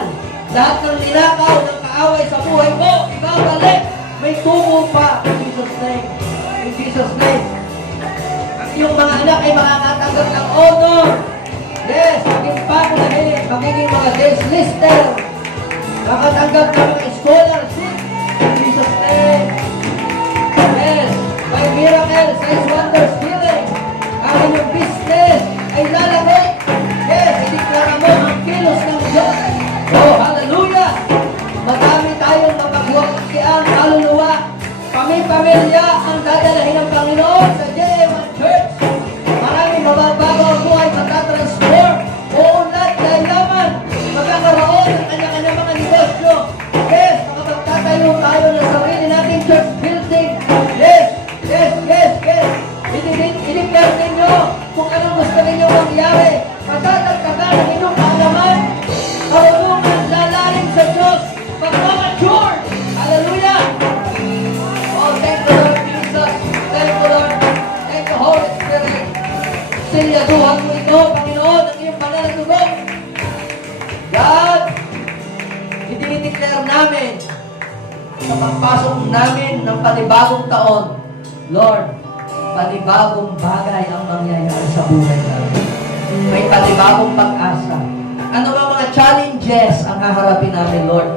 Lahat ng nilakaw, ng kaaway sa buhay mo, ibabalik. May tubo pa. In Jesus' name. Yung mga anak ay makakatanggap ng honor. Yes, maging pangunahin, magiging mga guest lister. Makatanggap ng mga scholarship. In Jesus' name. Yes, may miracle, signs, wonders, healing. Ang inyong business ay lalabay. Yes, ideklara mo ang kilos ng Diyos. Oh, hallelujah! Madami tayong mapagwakian, kaluluwa. Pamilya ang dadalahin ng Panginoon sa JA1 Church. Maraming mababago ang buhay, matatransform. Uunlad, yayaman. Magkakaroon ng kanya-kanya mga negosyo. Yes, makapagtatayo tayo ng sarili nating church building. Yes. Ideklara ninyo kung anong gusto ninyo mangyari. Matatagtagan ang inyong kaalaman. Karunungan, lalalim sa Diyos. Pag-mature. Hallelujah! Oh, thank you, Lord Jesus. Thank you, Lord. Thank you, Holy Spirit. Silyaduhan mo ito, Panginoon, ang iyong pananagugo. pagpasok namin ng panibagong taon, Lord, panibagong bagay ang mangyayari sa buhay namin. May panibagong pag-asa. Ano ba mga challenges ang haharapin namin, Lord?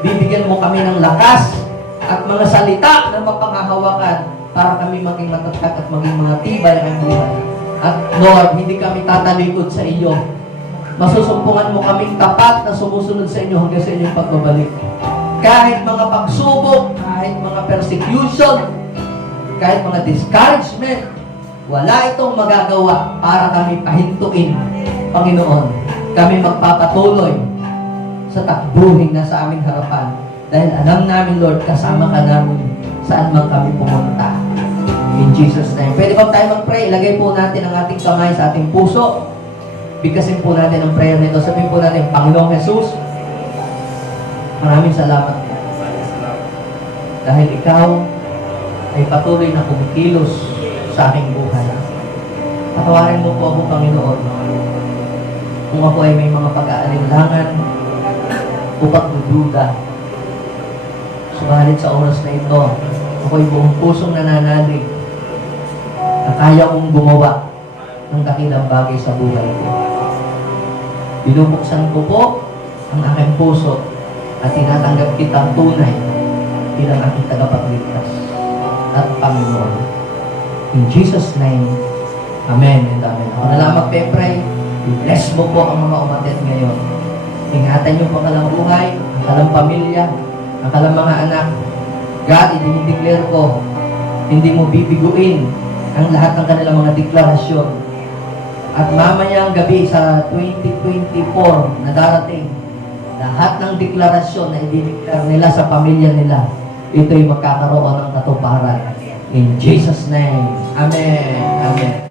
Bibigyan mo kami ng lakas at mga salita na mapanghahawakan para kami maging matatag at maging mga tibay ang buhay. At Lord, hindi kami tatalikod sa iyo. Masusumpungan mo kaming tapat na sumusunod sa inyo hanggang sa inyong pagbabalik. Kahit mga pagsubok, kahit mga persecution, kahit mga discouragement, wala itong magagawa para kami pahintuin, Panginoon. Kami magpapatuloy sa takbuhin na sa aming harapan. Dahil alam namin, Lord, kasama ka namin saan man kami pumunta. In Jesus' name. Pwede ba tayo mag-pray? Ilagay po natin ang ating kamay sa ating puso. Bigkasin po natin ang prayer nito. Sabihin po natin, Panginoong Jesus, maraming salamat. Dahil ikaw ay patuloy na kumikilos sa aking buhay. Patawarin mo po ako, Panginoon, kung ako ay may mga pag-aalinlangan o pagdududa. Subalit sa oras na ito, ako ay buong pusong nananalig na kaya kong gumawa ng dakilang bagay sa buhay ko. Binubuksan ko po ang aking puso at tinatanggap kitang tunay bilang aking tagapagligtas at Panginoon. In Jesus' name, Amen and Amen. Ako na lang magpe-pray. I-bless mo po ang mga umatit ngayon. Ingatan niyo po ang kalang buhay, ang kalang pamilya, ang kalang mga anak. God, i-declare ko, hindi mo bibiguin ang lahat ng kanilang mga deklarasyon. At mamayang gabi sa 2024 na darating, lahat ng deklarasyon na i-declare nila sa pamilya nila, ito'y magkakaroon ng katuparan. In Jesus' name, Amen. Amen.